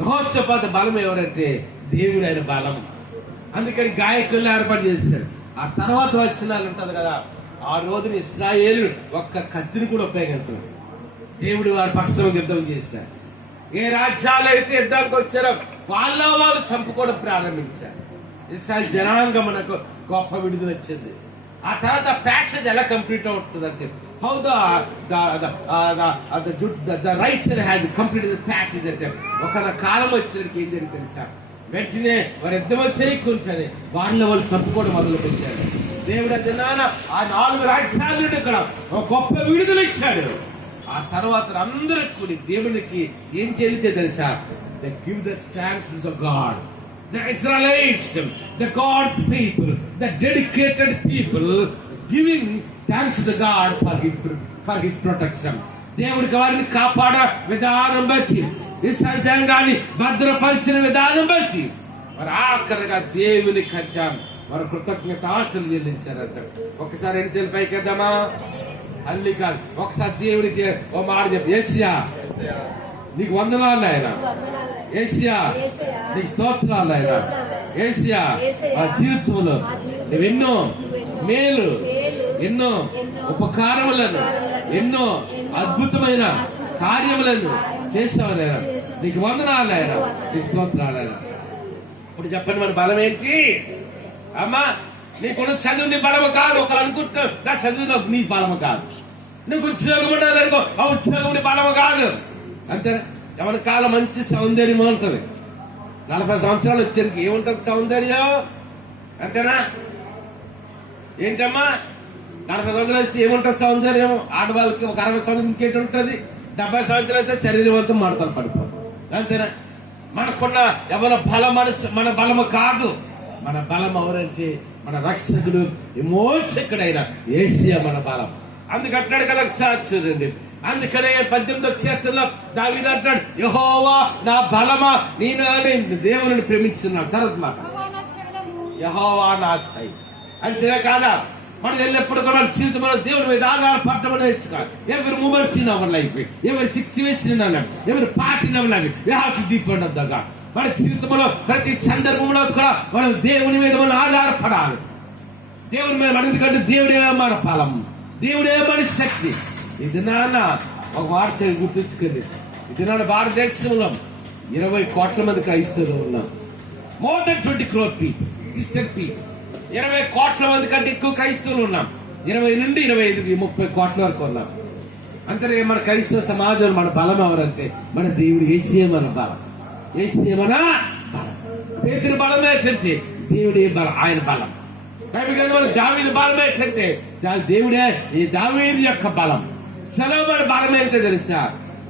యెహోషాపాతు బలం ఎవరంటే దేవుడు ఆయన బలం. అందుకని గాయకుల్ని ఏర్పాటు చేశారు. ఆ తర్వాత వచనాలు ఉంటది కదా, ఆ రోజున ఇశ్రాయేలు ఒక్క కత్తిని కూడా ఉపయోగించలేదు. దేవుడు వారి పక్షం యుద్ధం చేశారు. ఏ రాజ్యాలు అయితే యుద్ధానికి వచ్చారో వాళ్ళు చంపుకోవడం ప్రారంభించారు. ఇశ్రాయేలు జనాంగం మనకు గొప్ప విడుదల వచ్చింది. ఆ తర్వాత ప్యాసేజ్ ఎలా కంప్లీట్ అవుతుంది అంటే how the writer has complete the passage అంటే ఒక కాలం వచ్చినకి ఏం జరిగింది తెలుసా? వెంటనే వారు యుద్ధం చేయకుండానే వాళ్ళు చంపుకోవడం మొదలు పెట్టారు. దేవుడు అంటే ఆ 4 రాజ్యాల నుండి ఇక్కడ ఒక గొప్ప విడుదల ఇచ్చాడు. ఆ తర్వాత అందరికి కూడా దేవునికి ఏం చెల్లితే తెలుసా? They give the thanks to the God. The Israelites, the God's people, the dedicated people, giving thanks to the God for his protection. దేవుడికి వారిని కాపాడ విధానం బట్టి, ఇశ్రాయేలు జనాంగాన్ని భద్రపరిచిన విధానం బట్టి మరి ఆఖరిగా దేవుని కజ్జాం వారు కృతజ్ఞతాస్తులు చెల్లించారంట. ఒకసారి ఎన్ని చెల్లి పైకేద్దామా? అల్లి కాదు, ఒకసారి దేవుడికి ఓ మాట చెప్పు. యేసయ్యా నీకు వందనాలు ఆయన, యేసయ్యా నీకు స్తోత్రాలు ఆయన, యేసయ్యా ఆ జీవితంలో నువ్వెన్నో మేలు, ఎన్నో ఉపకారములను, ఎన్నో అద్భుతమైన కార్యములను చేస్తావు ఆయన, నీకు వందనాలు ఆయన, నీకు స్తోత్రాలు ఆయన. ఇప్పుడు చెప్పండి మన బలం ఏంటి? అమ్మా నీకున్న చదువు నీ బలము కాదు. ఒకరు అనుకుంటున్నావు నా చదువులో నీ బలము కాదు. నీకు ఉద్యోగం ఉండదు అనుకో, ఆ ఉద్యోగం నీ బలము కాదు. అంతేనా? ఎవరి కాలం మంచి సౌందర్యం ఉంటుంది. 40 సంవత్సరాలు వచ్చేందుకు ఏముంటుంది సౌందర్యం? అంతేనా? ఏంటమ్మా 40 సంవత్సరాలు వస్తే ఏముంటుంది సౌందర్యం? ఆడవాళ్ళకి ఒక 60 సంవత్సరాలు ఇంకేంటి ఉంటుంది? 70 సంవత్సరాలు అయితే శరీరం అంతా మడతలు పడిపోతుంది. అంతేనా? మనకున్న ఎవరి బలం మన బలము కాదు. మన బలం ఎవరంటే మన రక్షకుడు విమోచకుడైన యేసయ్య మన బలం. అందుకంటాడు కదా చూడండి. అందుకనే 18వ కీర్తనలో దావీదు అంటాడు, యెహోవా నా బలమా, నేను దేవుని ప్రేమిస్తున్నాడు. తర్వాత మాట యెహోవా నా సై అంతేనే కాదా? మనం ఎల్లప్పుడు కూడా మన జీవితంలో దేవుడి మీద ఆధారపడటం నేర్చుకోవాలి. ఎవరి మూమెంట్స్ ఇన్ అవర్ లైఫ్, ఎవరి సిచ్యువేషన్ ఇన్ అవర్ లైఫ్, ఎవరి part in our life, we have to depend on the God. మన జీవితంలో ప్రతి సందర్భంలో కూడా మనం దేవుని మీద మనం ఆధారపడాలి. దేవుని మీద మన, ఎందుకంటే దేవుడే మన ఫలం, దేవుడే మన శక్తి. ఇది నాన్న ఒక వార్త గుర్తుంచుకుంది. ఇది నాన్న భారతదేశంలో 20 కోట్ల మంది క్రైస్తవులు ఉన్నాం. More than 20 crore people, Christian people. 20 కోట్ల మంది కంటే ఎక్కువ క్రైస్తవులు ఉన్నాం. 20 నుండి 25, 30 కోట్ల వరకు ఉన్నాం. అంతే మన క్రైస్తవ సమాజంలో మన బలం ఎవరంటే మన దేవుడు యేసయ్య మన బలం, యేసయ్య మన బలం. పేతురు బలం ఏంటంటే దేవుడే బలం, ఆయన బలం. దావీదు బలం ఏంటంటే దేవుడే ఈ దావీదు యొక్క బలం. సొలొమోను బలం ఏంటో తెలుసా?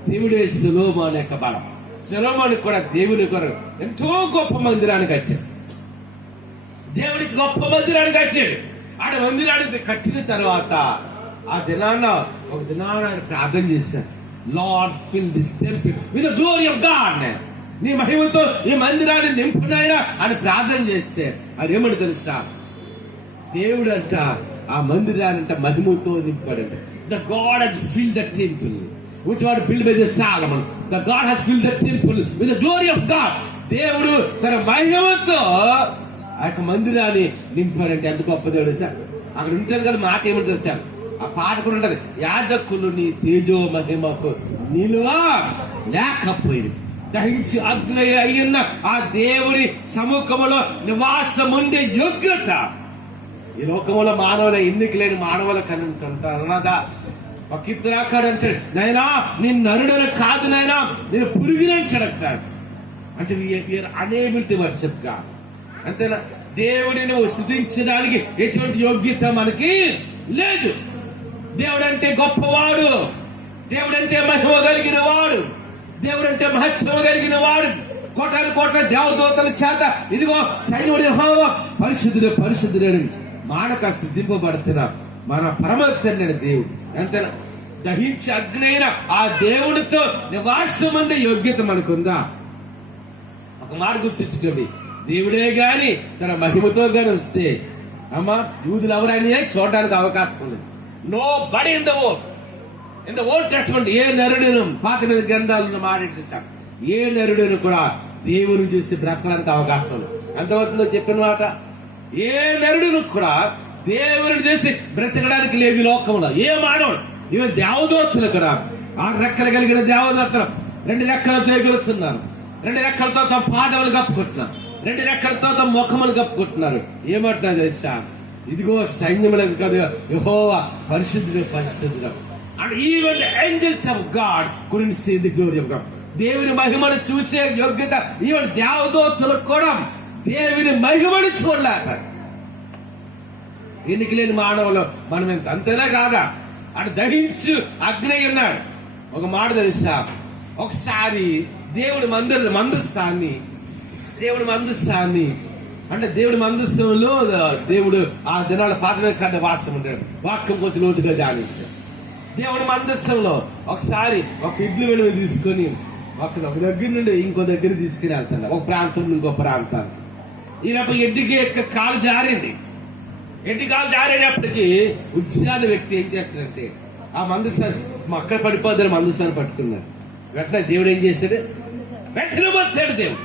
దేవుడే సొలొమోను యొక్క బలం. సొలొమోను కూడా దేవుని కొరకు ఎంతో గొప్ప మందిరాన్ని కట్టాడు. దేవుడికి గొప్ప మందిరాన్ని కట్టాడు. ఆడ మందిరాన్ని కట్టిన తర్వాత ఆ దినాన్న ఒక దినాన ఆయన ప్రార్థన చేశాడు, lord fill this temple with the glory of God. నీ మహిమతో ఈ మందిరాన్ని నింపునాయనా అని ప్రార్థన చేస్తే అది ఏమని తెలుసా? దేవుడు అంట ఆ మందిరాన్నంట మహిమతో నింపాడంట. The God has filled the temple which was built by the Solomon. The God has filled the temple with the glory of God. దేవుడు తన మహిమతో ఆ యొక్క మందిరాన్ని నింపాడంటే ఎంత గొప్ప దేవుడు సార్. అక్కడ ఉంటుంది కదా మాట ఏమంటుంది సార్, ఆ పాట కూడా ఉంటది, యాజకులు నీ తేజో మహిమకు నిలువ లేకపోయింది. దహించి అగ్ని అయ్యున్న ఆ దేవుడి సముఖములో నివాసం ఉండే యోగ్యత ఈ లోకంలో మానవుల ఎన్నిక లేని మానవుల కనుంటుంటారు అన్నదా. ఒక ఇద్దరు అంటాడు, నైనా నేను నరుడను కాదు నైనా, నేను పురుగునంటాడు సార్. అంటే we are unable to worship God. అంతేనా? దేవుడిని నువ్వు స్తుతించడానికి ఎటువంటి యోగ్యత మనకి లేదు. దేవుడంటే గొప్పవాడు, దేవుడంటే మహిమ కలిగిన వాడు, దేవుడంటే మహత్వం కలిగిన వాడు. కోటాను కోట్ల దేవదూతల చేత ఇదిగో సైన్యుడు యెహోవా పరిశుద్ధుడు పరిశుద్ధుడు మానక స్తుతింపబడుతున్న మన పరమ తండ్రి దేవుడు. అంతేనా? దహించి అగ్నైన ఆ దేవుడితో నివాసం ఉండే యోగ్యత మనకుందా? ఒక మాట గుర్తించుకోండి, దేవుడే గాని తన మహిమతో గాని వస్తే అమ్మా యూదులు ఎవరని చూడడానికి అవకాశం ఉంది. నో బడి ఇన్ ద ఓల్డ్ టెస్టమెంట్ ఏ నరుడును, పాత మీద గ్రంథాలను మాట్లాడుతాం, ఏ నరుడును కూడా దేవుని చూసి బ్రతకడానికి అవకాశం ఉంది. ఎంతవుతుందో చెప్పిన మాట. ఏ నరుడును కూడా దేవుని చేసి బ్రతకడానికి లేదు లోకంలో. ఏ మానవుడు, ఇవి దేవదూతలు కూడా 6 రెక్కలు కలిగిన దేవదూతలు 2 రెక్కలతో ఎగురుతున్నారు, 2 రెక్కలతో తమ పాదములు కప్పుకుంటున్నారు, 2 రెక్కలతో తమ ముఖములు కప్పుకుంటున్నారు. ఏమంటున్నారు తెలుసా? ఇదిగో సైన్యములకు కాదు యెహోవా పరిశుద్ధుడు పరిశుద్ధుడు. And even the angels of God couldn't see the glory of God. దేవుని మహిమను చూసే యోగ్యత ఈవెన్ దేవదూతలకు కూడా దేవుని మహిమను చూడలేక ఎన్నిక లేని మానవులు మనం ఎంత. అంతేనా కాదా? అటు దహించు అగ్ని ఉన్నాడు. ఒక మాట తెలుసా, ఒకసారి దేవుడి మందస్థాన్ని అంటే దేవుడి మందస్థంలో దేవుడు ఆ దినాల పాత్ర కన్నా వాసం ఉంటాడు. వాక్యం కొంచెం లోతుగా ధ్యానిస్తాడు. దేవుడి మందస్థంలో ఒకసారి ఒక ఇడ్లు వెలుగు తీసుకొని ఒక దగ్గర నుండి ఇంకో దగ్గర తీసుకుని వెళ్తాడు, ఒక ప్రాంతం నుండి ఇంకో ప్రాంతాన్ని. ఈయనప్పుడు ఎడ్డికి కాలు జారింది. ఎడ్డి కాలు జారేటప్పటికి ఉద్యాన వ్యక్తి ఏం చేస్తాడంటే ఆ మందస్థాన్ని అక్కడ పడిపోద్దని మందస్థాన్ని పట్టుకున్నాడు. వెంటనే దేవుడు ఏం చేశాడు? వెంటనే వచ్చాడు దేవుడు.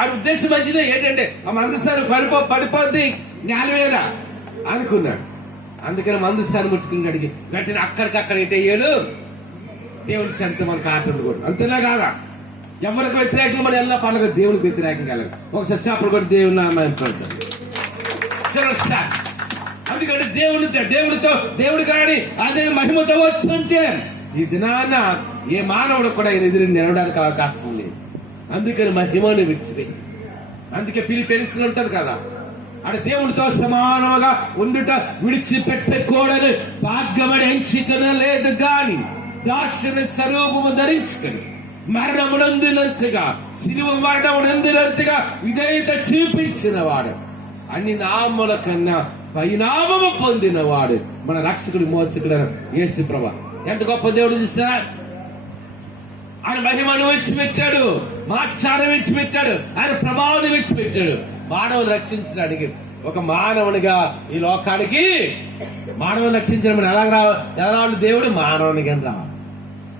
ఆ ఉద్దేశం మంచిదే, ఏంటంటే ఆ మందస్థాన్ని పడిపోద్ది నేల మీద అనుకున్నాడు. అందుకని మందస్థాన్ని ముట్టుకున్నాడు. వెంటనే అక్కడికక్కడ ఏంటయ్యాడు? దేవుడి సంత మనకు ఆట ఉండకూడదు. అంతేనా కాదా? ఎవరికి వ్యతిరేకంగా మనం ఎలా పండుగ దేవుడికి వ్యతిరేకంగా వెళ్ళాలి. ఒకసారి చాపలు కూడా దేవుని నామాన్ని పడతాం. అందుకంటే దేవుడితో దేవుడు కానీ అదే మహిమతో వచ్చుంటే ఈ దినాన ఏ మానవుడు కూడా ఆయన ఎదురు నిలవడానికి అవకాశం లేదు. అందుకని మహిమను విడిచిపెట్టి, అందుకే పిలిపెలిసి ఉంటది కదా, అంటే దేవుడితో సమానంగా ఉండుట విడిచిపెట్టకూడని భాగ్యమని ఎంచికన లేదు గాని దాసిన స్వరూపము ధరించుకొని మరణమునందునంతగా శిలువ మరణమునందునంతగా విధేయత చూపించిన వాడు, అన్ని నామముల కన్నా పైనామము పొందిన వాడు, మన రక్షకుడు మోచకుడు యేసు ప్రభువు. ఎంత గొప్ప దేవుడు చూసారా? ఆయన మహిమను విడిచిపెట్టాడు, మాట్లాడడం విడిచిపెట్టాడు, ఆయన ప్రభావాన్ని విడిచిపెట్టాడు. మానవుని రక్షించడానికి ఒక మానవునిగా ఈ లోకానికి మానవుని రక్షించడం ఎలా రావాలి? దేవుడు మానవునిగా రావాలి.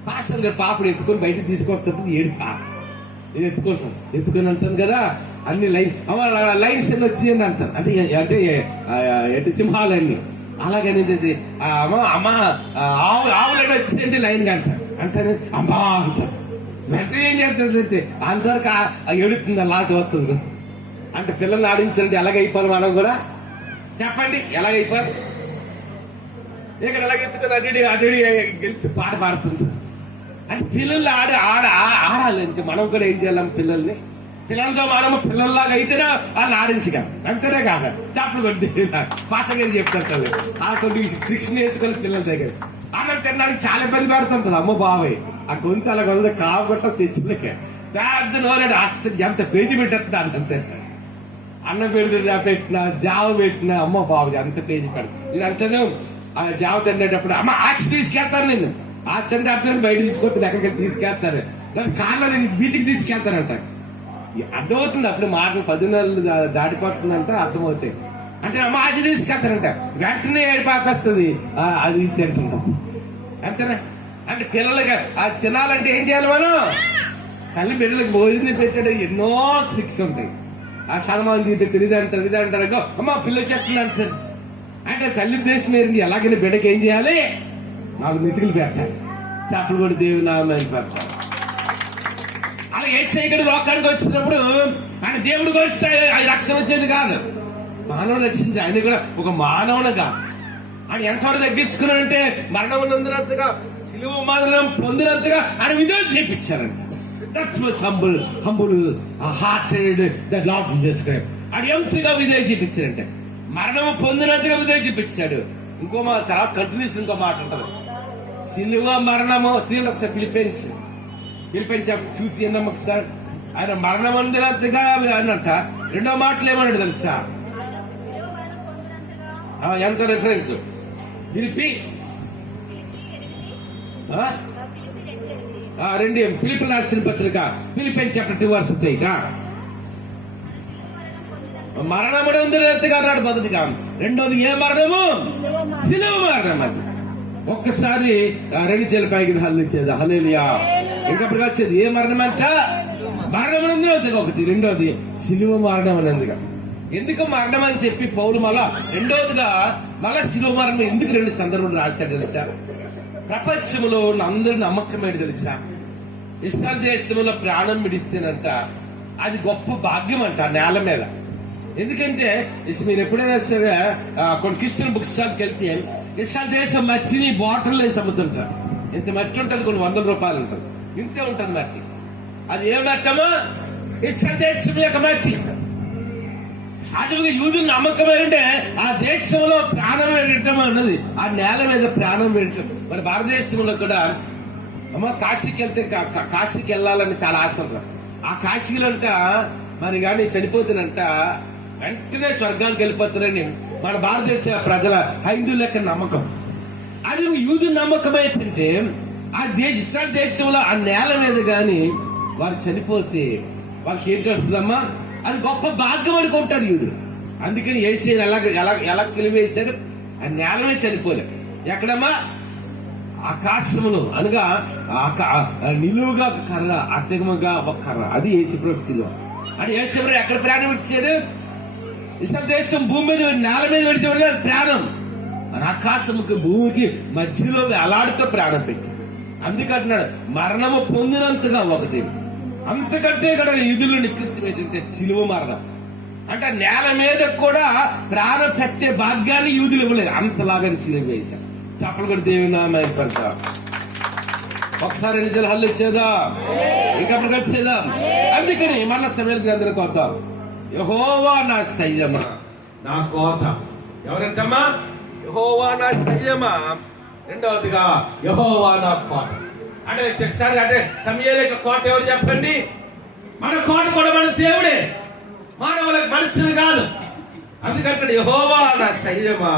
పాస్టర్ గారు పాపడు ఎత్తుకొని బయటకు తీసుకొస్తుంది, ఏడుపా నేను ఎత్తుకొని అంటాను కదా, అన్ని లైన్స్ అన్ని వచ్చి అని అంటారు. అంటే సింహాలన్నీ అలాగని అమ్మా ఆవులని వచ్చింది లైన్ అంటారు అమ్మా అంటారు. వెంటనే ఏం చేస్తుంది అంతవరకు ఎడుతుంది, అలా వస్తుంది. అంటే పిల్లల్ని ఆడించాలంటే ఎలాగైపోవాలి మనం కూడా? చెప్పండి, ఎలాగైపోవాలి? ఇక్కడ ఎలాగెత్తుకొని అటు గెలుతూ పాట పాడుతుంది. అంటే పిల్లల్ని ఆడాలి. మనం కూడా ఏం చేయాలి? పిల్లల్ని పిల్లలతో మనము పిల్లల్లాగా అయితేనే వాళ్ళు ఆడించగలం, అంతేనే కాక చాపలు కొట్టి పాసగారు చెప్తారు ఆ కొన్ని ట్రిక్స్ నేర్చుకొని పిల్లల దగ్గర అన్నం తినడానికి చాలా ఇబ్బంది పెడుతుంటది. అమ్మ బాబాయ్ ఆ గొంతు అలా గొంత కావగొట్ట తెచ్చిందకే పెద్ద నోరాడు అస్సలు ఎంత పేజీ పెట్టేస్తుంది అంతే. అన్నం పెడితే పెట్టినా జావ పెట్టినా అమ్మ బాబు అంత పేజీ పెడతాను. నేను అంటాను ఆ జావ తినేటప్పుడు అమ్మ ఆచి తీసుకెళ్తాను, నేను ఆచి అంటే అర్థం బయట తీసుకొస్తాను, ఎక్కడికి తీసుకెళ్తారు లేదా కార్లో బీచ్కి తీసుకెళ్తారంట. అర్థమవుతుంది అప్పుడు మాటలు 10 నెలలు దాటిపోతుందంటే అర్థమవుతాయి. అంటే అమ్మ ఆచి తీసుకెళ్తారంట, వెంటనే ఏడిపాపేస్తుంది అది తింటుంటాం అంతేనా. అంటే పిల్లలకి అది తినాలంటే ఏం చేయాలి మనం? తల్లి బిడ్డలకు భోజనం పెట్టాడు ఎన్నో ట్రిక్స్ ఉంటాయి. ఆ సన్మానం తీస్తే తెలియదంటారు అమ్మ పిల్లలు చెప్తుంది అంటారు. అంటే తల్లి దేశం ఏంటి ఎలాగైనా బిడ్డకి ఏం చేయాలి? 4 మెతుకులు పెట్టాలి, చేపలు కూడా దేవుని నామాన్ని పెట్టాలి. అలా యేసయ్య లోకానికి వచ్చినప్పుడు ఆయన దేవుడికి వస్తే అది రక్షణ వచ్చేది కాదు, మానవుడు రక్షించి ఆయన కూడా ఒక మానవుడు కాదు. ఆయన ఎంతవరకు తగ్గించుకున్నాడంటే మరణం నందినంతగా సిలువ మరణం పొందినంతగా ఆయన విధులు చేపించారంట. That's much humble hearted that Lord Jesus Christ. అది ఎంతగా విధేయ చూపించాడంటే మరణము పొందినంతగా విధేయ చూపించాడు. ఇంకో మా తర్వాత కంటిన్యూస్ ఇంకో మాట ఉంటుంది, సిలువ మరణము తీయండి ఒకసారి పిలిపించి చూసి తిన్నాం ఒకసారి. ఆయన మరణం పొందినంతగా అన్నట్ట. రెండో మాటలు ఏమన్నాడు తెలుసా? ఎంత రిఫరెన్స్ పిలిపి ఫిలిప్పీ రాసిన పత్రిక ఫిలిప్పీన్స్ చాప్టర్ 2:8 మరణముడు ఉందిగా అన్నాడు మొదటిగా. రెండోది ఏ మరణము? సిలువ మరణం అండి. ఒక్కసారి 2 చేతుల పైకి హల్లిచ్చేది హల్లెలూయా. ఇంకప్పుడు వచ్చేది ఏ మరణం అంట? మరణముడు ఒకటి, రెండోది సిలువ మరణం అనేందుగా. ఎందుకు మరణం అని చెప్పి పౌలు మళ్ళా రెండోదిగా మళ్ళా సిలువ మరణం ఎందుకు 2 సందర్భాలు రాశాడు తెలుసా? ప్రపంచంలో అందరూ నమ్మకం ఏంటి తెలుసా? ఇస్రాయల్ దేశంలో ప్రాణం విడిస్తేనంట అది గొప్ప భాగ్యం అంట నేల మీద. ఎందుకంటే మీరు ఎప్పుడైనా సరే కొన్ని క్రిస్టియన్ బుక్ స్టాల్కి వెళ్తే ఇస్రాయల్ దేశం మట్టిని బాటిల్ వేసి అమ్ముతుంటారు. ఇంత మట్టి ఉంటుంది, కొన్ని ₹100 ఉంటుంది, ఇంతే ఉంటుంది మట్టి. అది ఏ మట్టమో? ఇస్రాయల్ దేశం యొక్క మట్టి. అది యూదుల నమ్మకం ఏంటంటే ఆ దేశంలో ప్రాణం వెళ్ళటం అన్నది ఆ నేల మీద ప్రాణం వెళ్ళటం. మన భారతదేశంలో కూడా అమ్మ కాశీకి వెళ్తే కాశీకి వెళ్ళాలని చాలా ఆశ ఉంటుంది. ఆ కాశీలో అంట మరి కానీ చనిపోతున్నంట వెంటనే స్వర్గానికి వెళ్ళిపోతారని మన భారతదేశ ప్రజల హైందువుల యొక్క నమ్మకం. అది యూదుల నమ్మకం ఏంటంటే ఆ ఇస్రాయల్ దేశంలో ఆ నేల మీద కానీ వారు చనిపోతే వాళ్ళకి ఏంటి వస్తుందమ్మా? అది గొప్ప భాగ్యం అనుకుంటారు యూదులు. అందుకని యేసయ్యను ఎలా సిలువ వేశారు? ఆ నేల మీద చనిపోలేదు. ఎక్కడమ్మా? ఆకాశములో అనగా నిలువుగా ఒక కర్ర, అడ్డముగా ఒక కర్ర, అది యేసుప్రభు సిలువ. అది యేసుప్రభు ఎక్కడ ప్రాణం ఇచ్చాడు? ఇస్రాయల్ దేశం భూమి మీద నేల మీద విడిచి ప్రాణం ఆకాశముకి భూమికి మధ్యలో అలాడుతూ ప్రాణం పెట్టి. అందుకంటున్నాడు మరణము పొందినంతగా ఒకటి. అంతకంటే ఇక్కడ యూదులు నికృష్టం ఏంటంటే సిలువ మరణం. అంటే నేల మీద కూడా ప్రాణం పెట్టే భాగ్యాన్ని యూదులు ఇవ్వలేదు, అంతలాగా సిలువ వేశారు. చప్పలు కూడా దేవుని నామాన్ని పెడతా. ఒకసారి నిజాలు హల్లు ఇచ్చేదా, ఇంకప్పుడు వచ్చేదా. అందుకని మళ్ళా సమయాల గ్రంథానికి వద్దాం. యెహోవా నా శైలమా నా కోట. ఎవరంటమ్మా? యెహోవా నా శైలమా. రెండవదిగా యెహోవా నా కోట. అంటే ఒకసారి అంటే సమయాల యొక్క కోట ఎవరు చెప్పండి? మన కోట కూడా మన దేవుడే, మానవులకు మనుషులు కాదు. అందుకంటే యెహోవా నా శైలమా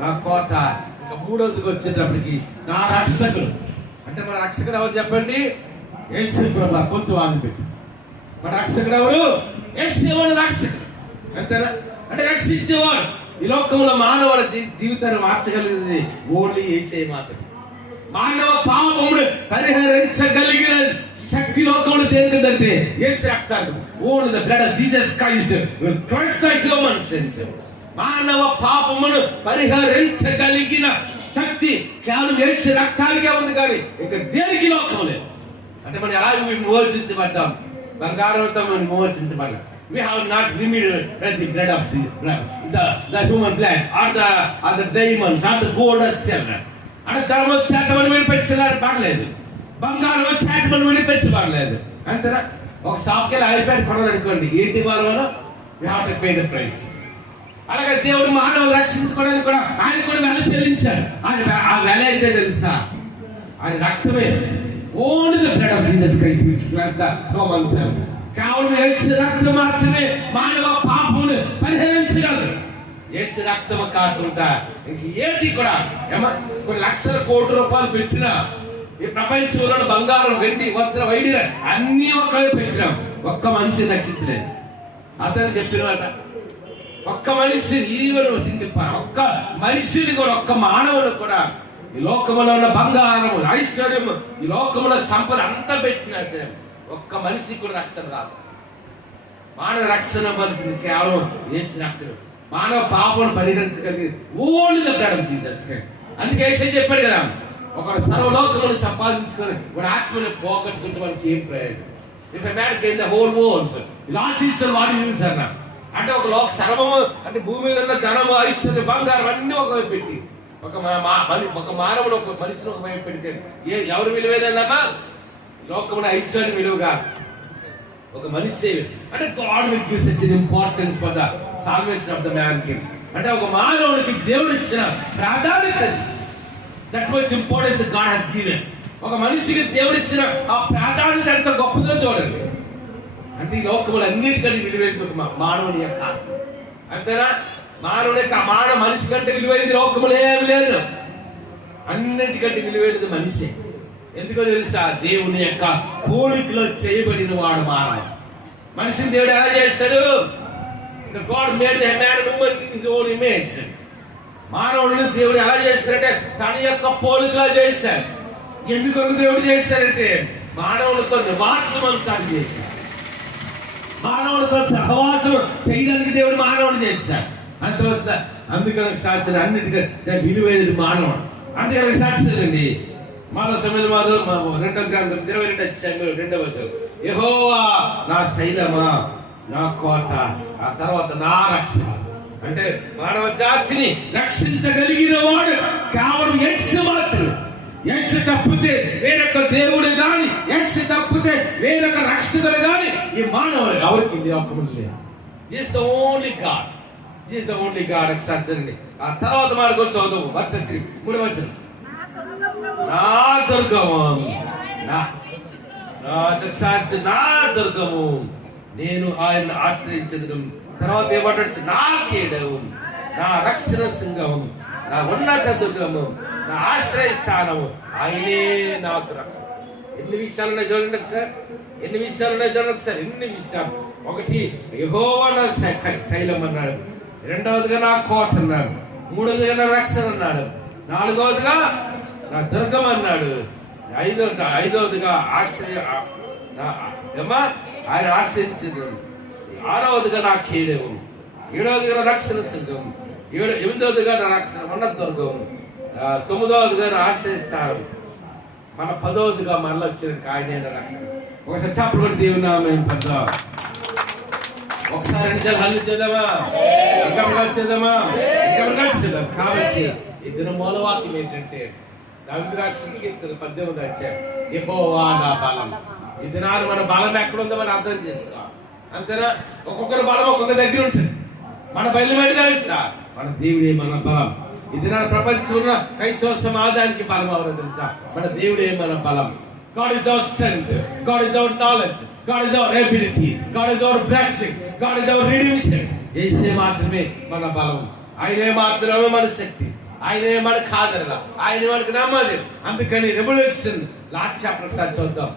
నా కోట. ఇంకా మూడవదికి వచ్చేటప్పటికి నా రక్షకుడు. అంటే మన రక్షకుడు ఎవరు చెప్పండి? యేసు ప్రభు. కొంచెం వాళ్ళు పెట్టి మన రక్షకుడు ఎవరు? యేసు రక్షకుడు. అంతేనా? అంటే రక్షించేవాడు. ఈ లోకంలో మానవుల జీవితాన్ని మార్చగలిగింది ఓన్లీ యేసే మాత్రమే. మానవ పాపమును పరిహరించగలిగిన శక్తి లోకంలో దేనికంటే యేసు రక్తాన్ని. Only the blood of Jesus Christ will cleanse the human sense. మానవ పాపమును పరిహరించగలిగిన శక్తి కేవలం యేసు రక్తానికే ఉంది, కానీ ఇక దేనికి లోకం లేదు. అంటే మనం ఎలా విమోచించబడ్డాం? బంగారంతో మనం విమోచించబడ్డాం. We have not remitted the blood of the human blood or the diamonds or the gold or silver. అంటే ధర్మం చేత మనం విడిపించబడలేదు, బంగారం చేత మనం విడిపించబడలేదు. అంతేనా? ఒక షాప్కి వెళ్ళి ఆయిల్ ప్యాకెట్ కొనాలనుకోండి, ఏంటి వాళ్ళు we have to pay the price. అలాగే దేవుడు మానవులు రక్షించుకోవడానికి కూడా ఆయన కూడా వెల చెల్లించాడు. ఆయన ఆ వెల ఏంటో తెలుసా? ఆయన రక్తమే. Only the blood of Jesus Christ కేవలం యేసు రక్తం మాత్రమే మానవ పాపమును పరిహరించగలదు. యేసు రక్తం కాకుండా ఇంక ఏది కూడా కొన్ని లక్షల కోట్ల రూపాయలు పెట్టినా, ఈ ప్రపంచంలో బంగారం, వెండి, వజ్ర, వైడ్య అన్ని ఒక్కరే పెట్టినాం, ఒక్క మనిషిని రక్షించలేదు. అతను చెప్పినమాట, ఒక్క మనిషిని ఒక్క మనిషిని కూడా, ఒక్క మానవుడు కూడా ఈ లోకములో ఉన్న బంగారము, ఐశ్వర్యము, ఈ లోకములో సంపద అంతా పెట్టినా సరే ఒక్క మనిషికి కూడా రక్షణ రాదు. మానవ రక్షణ మనిషిని కేవలం యేసు రక్తం. మానవ పాపను పరిహరించగలిగి only the blood of Jesus Christ. అందుకే యేసు చెప్పాడు కదా, ఒకడు సర్వలోకమును సంపాదించుకొని వాడి ఆత్మని పోగొట్టుకుంటే మనకి ఏం ప్రయోజనం? If a man gain the whole world loss himself what is himself అంటే ఒక లోక సర్వము అంటే భూమి మీద ఉన్న ధనము, ఐశ్వర్యం, బంగారం అన్ని ఒకవైపు పెట్టి ఒక మానవుడు ఒక మనిషిని ఒకవైపు పెడితే ఎవరు విలువైనమ్మా? లోకమున ఐశ్వర్యం విలువగా ఒక మనిషి అంటే God will give such N importance for the salvation of the man king. అంటే ఒక మానవుడికి దేవుడు ఇచ్చిన ప్రాధాన్యత, that much importance God has given. ఒక మనిషికి దేవుడు ఇచ్చిన ఆ ప్రాధాన్యత ఎంత గొప్పదో చూడండి. అంటే ఈ లోకములు అన్నిటికంటే విలువైనది ఒక మానవుని యొక్క అంతేనా? మానవుని యొక్క మనిషి కంటే విలువైనది లోకములు ఏమి లేదు. అన్నిటికంటే విలువైనది మనిషి. ఎందుకో తెలుసా? దేవుని యొక్క పోలికలో చేయబడిన వాడు మానవుడు. మనిషిని దేవుడు ఎలా చేస్తాడు? God made the man and woman in his own image. మానవుడిని దేవుడు ఎలా చేస్తాడంటే తన యొక్క పోలికలో చేశాడు. ఎందుకు దేవుడు చేశాడంటే మానవులతో నివాసం అంతా చేశాడు. మానవులతో సహవాసం చేయడానికి దేవుడు మానవుడు చేశాడు. అంతవద్ద అందుకని సాక్షి అన్నిటికంటే విలువైనది మానవుడు. అందుకని సాక్షులండి మన సమయంలో 2వ గ్రంథం 22వ వచనం, యెహోవా నా శైలమా, నా కోట, ఆ తర్వాత నా రక్షణ. అంటే మానవ జాతిని రక్షించగలిగిన వాడు కేవలం యేసు మాత్రం. యేసు తప్పితే వేరొక దేవుడు గాని, యేసు తప్పితే వేరొక రక్షకుడు గాని ఈ మానవుడు ఎవరికి లోకములు లేదు. Jesus the only God, Jesus the only God. సాక్షి ఆ తర్వాత మాట కూడా చదువు, 3వ వచనం, నా దుర్గము, నా దుర్గము, నేను ఆయన ఆశ్రయించదు. తర్వాత ఏమంటాడు? నా కేడవు, నా రక్షణ సింగము, నా ఉన్నత దుర్గము, నా ఆశ్రయ స్థానము, ఆయనే నాకు రక్షణ. ఎన్ని విషయాలు ఉన్నాయి చూడండి సార్, ఎన్ని విషయాలు ఉన్నాయి చూడండి సార్, ఎన్ని విషయాలు. ఒకటి యెహోవా నా శైలం అన్నాడు, రెండవదిగా నా కోట అన్నాడు, మూడవదిగా నా రక్షణ అన్నాడు, నాలుగవదిగా నా దుర్గం అన్నాడు, ఐదవదిగా ఆయన ఆశ్రయించదు, ఆరవదిగా నా కేడము, ఏడవదిగా నా రక్షణ సింగం, ఎనిమిదవదిగా నా రక్షణ ఉన్నత దుర్గం, 9వదిగా నా ఆశ్రయిస్తాను, మన 10వదిగా మనలో వచ్చిన ఆయన రక్షణ. ఒకసారి చప్పుడు కూడా దేవుని నామం పెద్ద ఒకసారి హల్లు చేద్దామా, వచ్చేద్దామా, వచ్చేద్దాం. కాబట్టి ఇద్దరు మూలవాక్యం ఏంటంటే సంకీర్తన 18 వచ్చారు, యెహోవా నా బలం. ఈ దినాలు మన బలం ఎక్కడుందో మనం అర్థం చేసుకోవాలి. అంతేనా? ఒక్కొక్కరి బలం ఒక్కొక్క దగ్గర ఉంటుంది. మన బయలుమేడి తెలుసా? మన దేవుడే మన బలం. ఈ దినాల ప్రపంచంలో క్రైస్తవ సమాజానికి బలం అవడం తెలుసా? మన దేవుడే మన బలం. God is our strength, God is our knowledge, God is our ability, God is our blessing, God is our redemption. యేసే మాత్రమే మన బలం, ఆయనే మాత్రమే మన శక్తి, ఆయనే మనకు ఆదరణ, ఆయన మనకు నమ్మది. అందుకని రెవల్యూషన్ లాస్ట్ చాప్టర్ ఒకసారి చూద్దాం.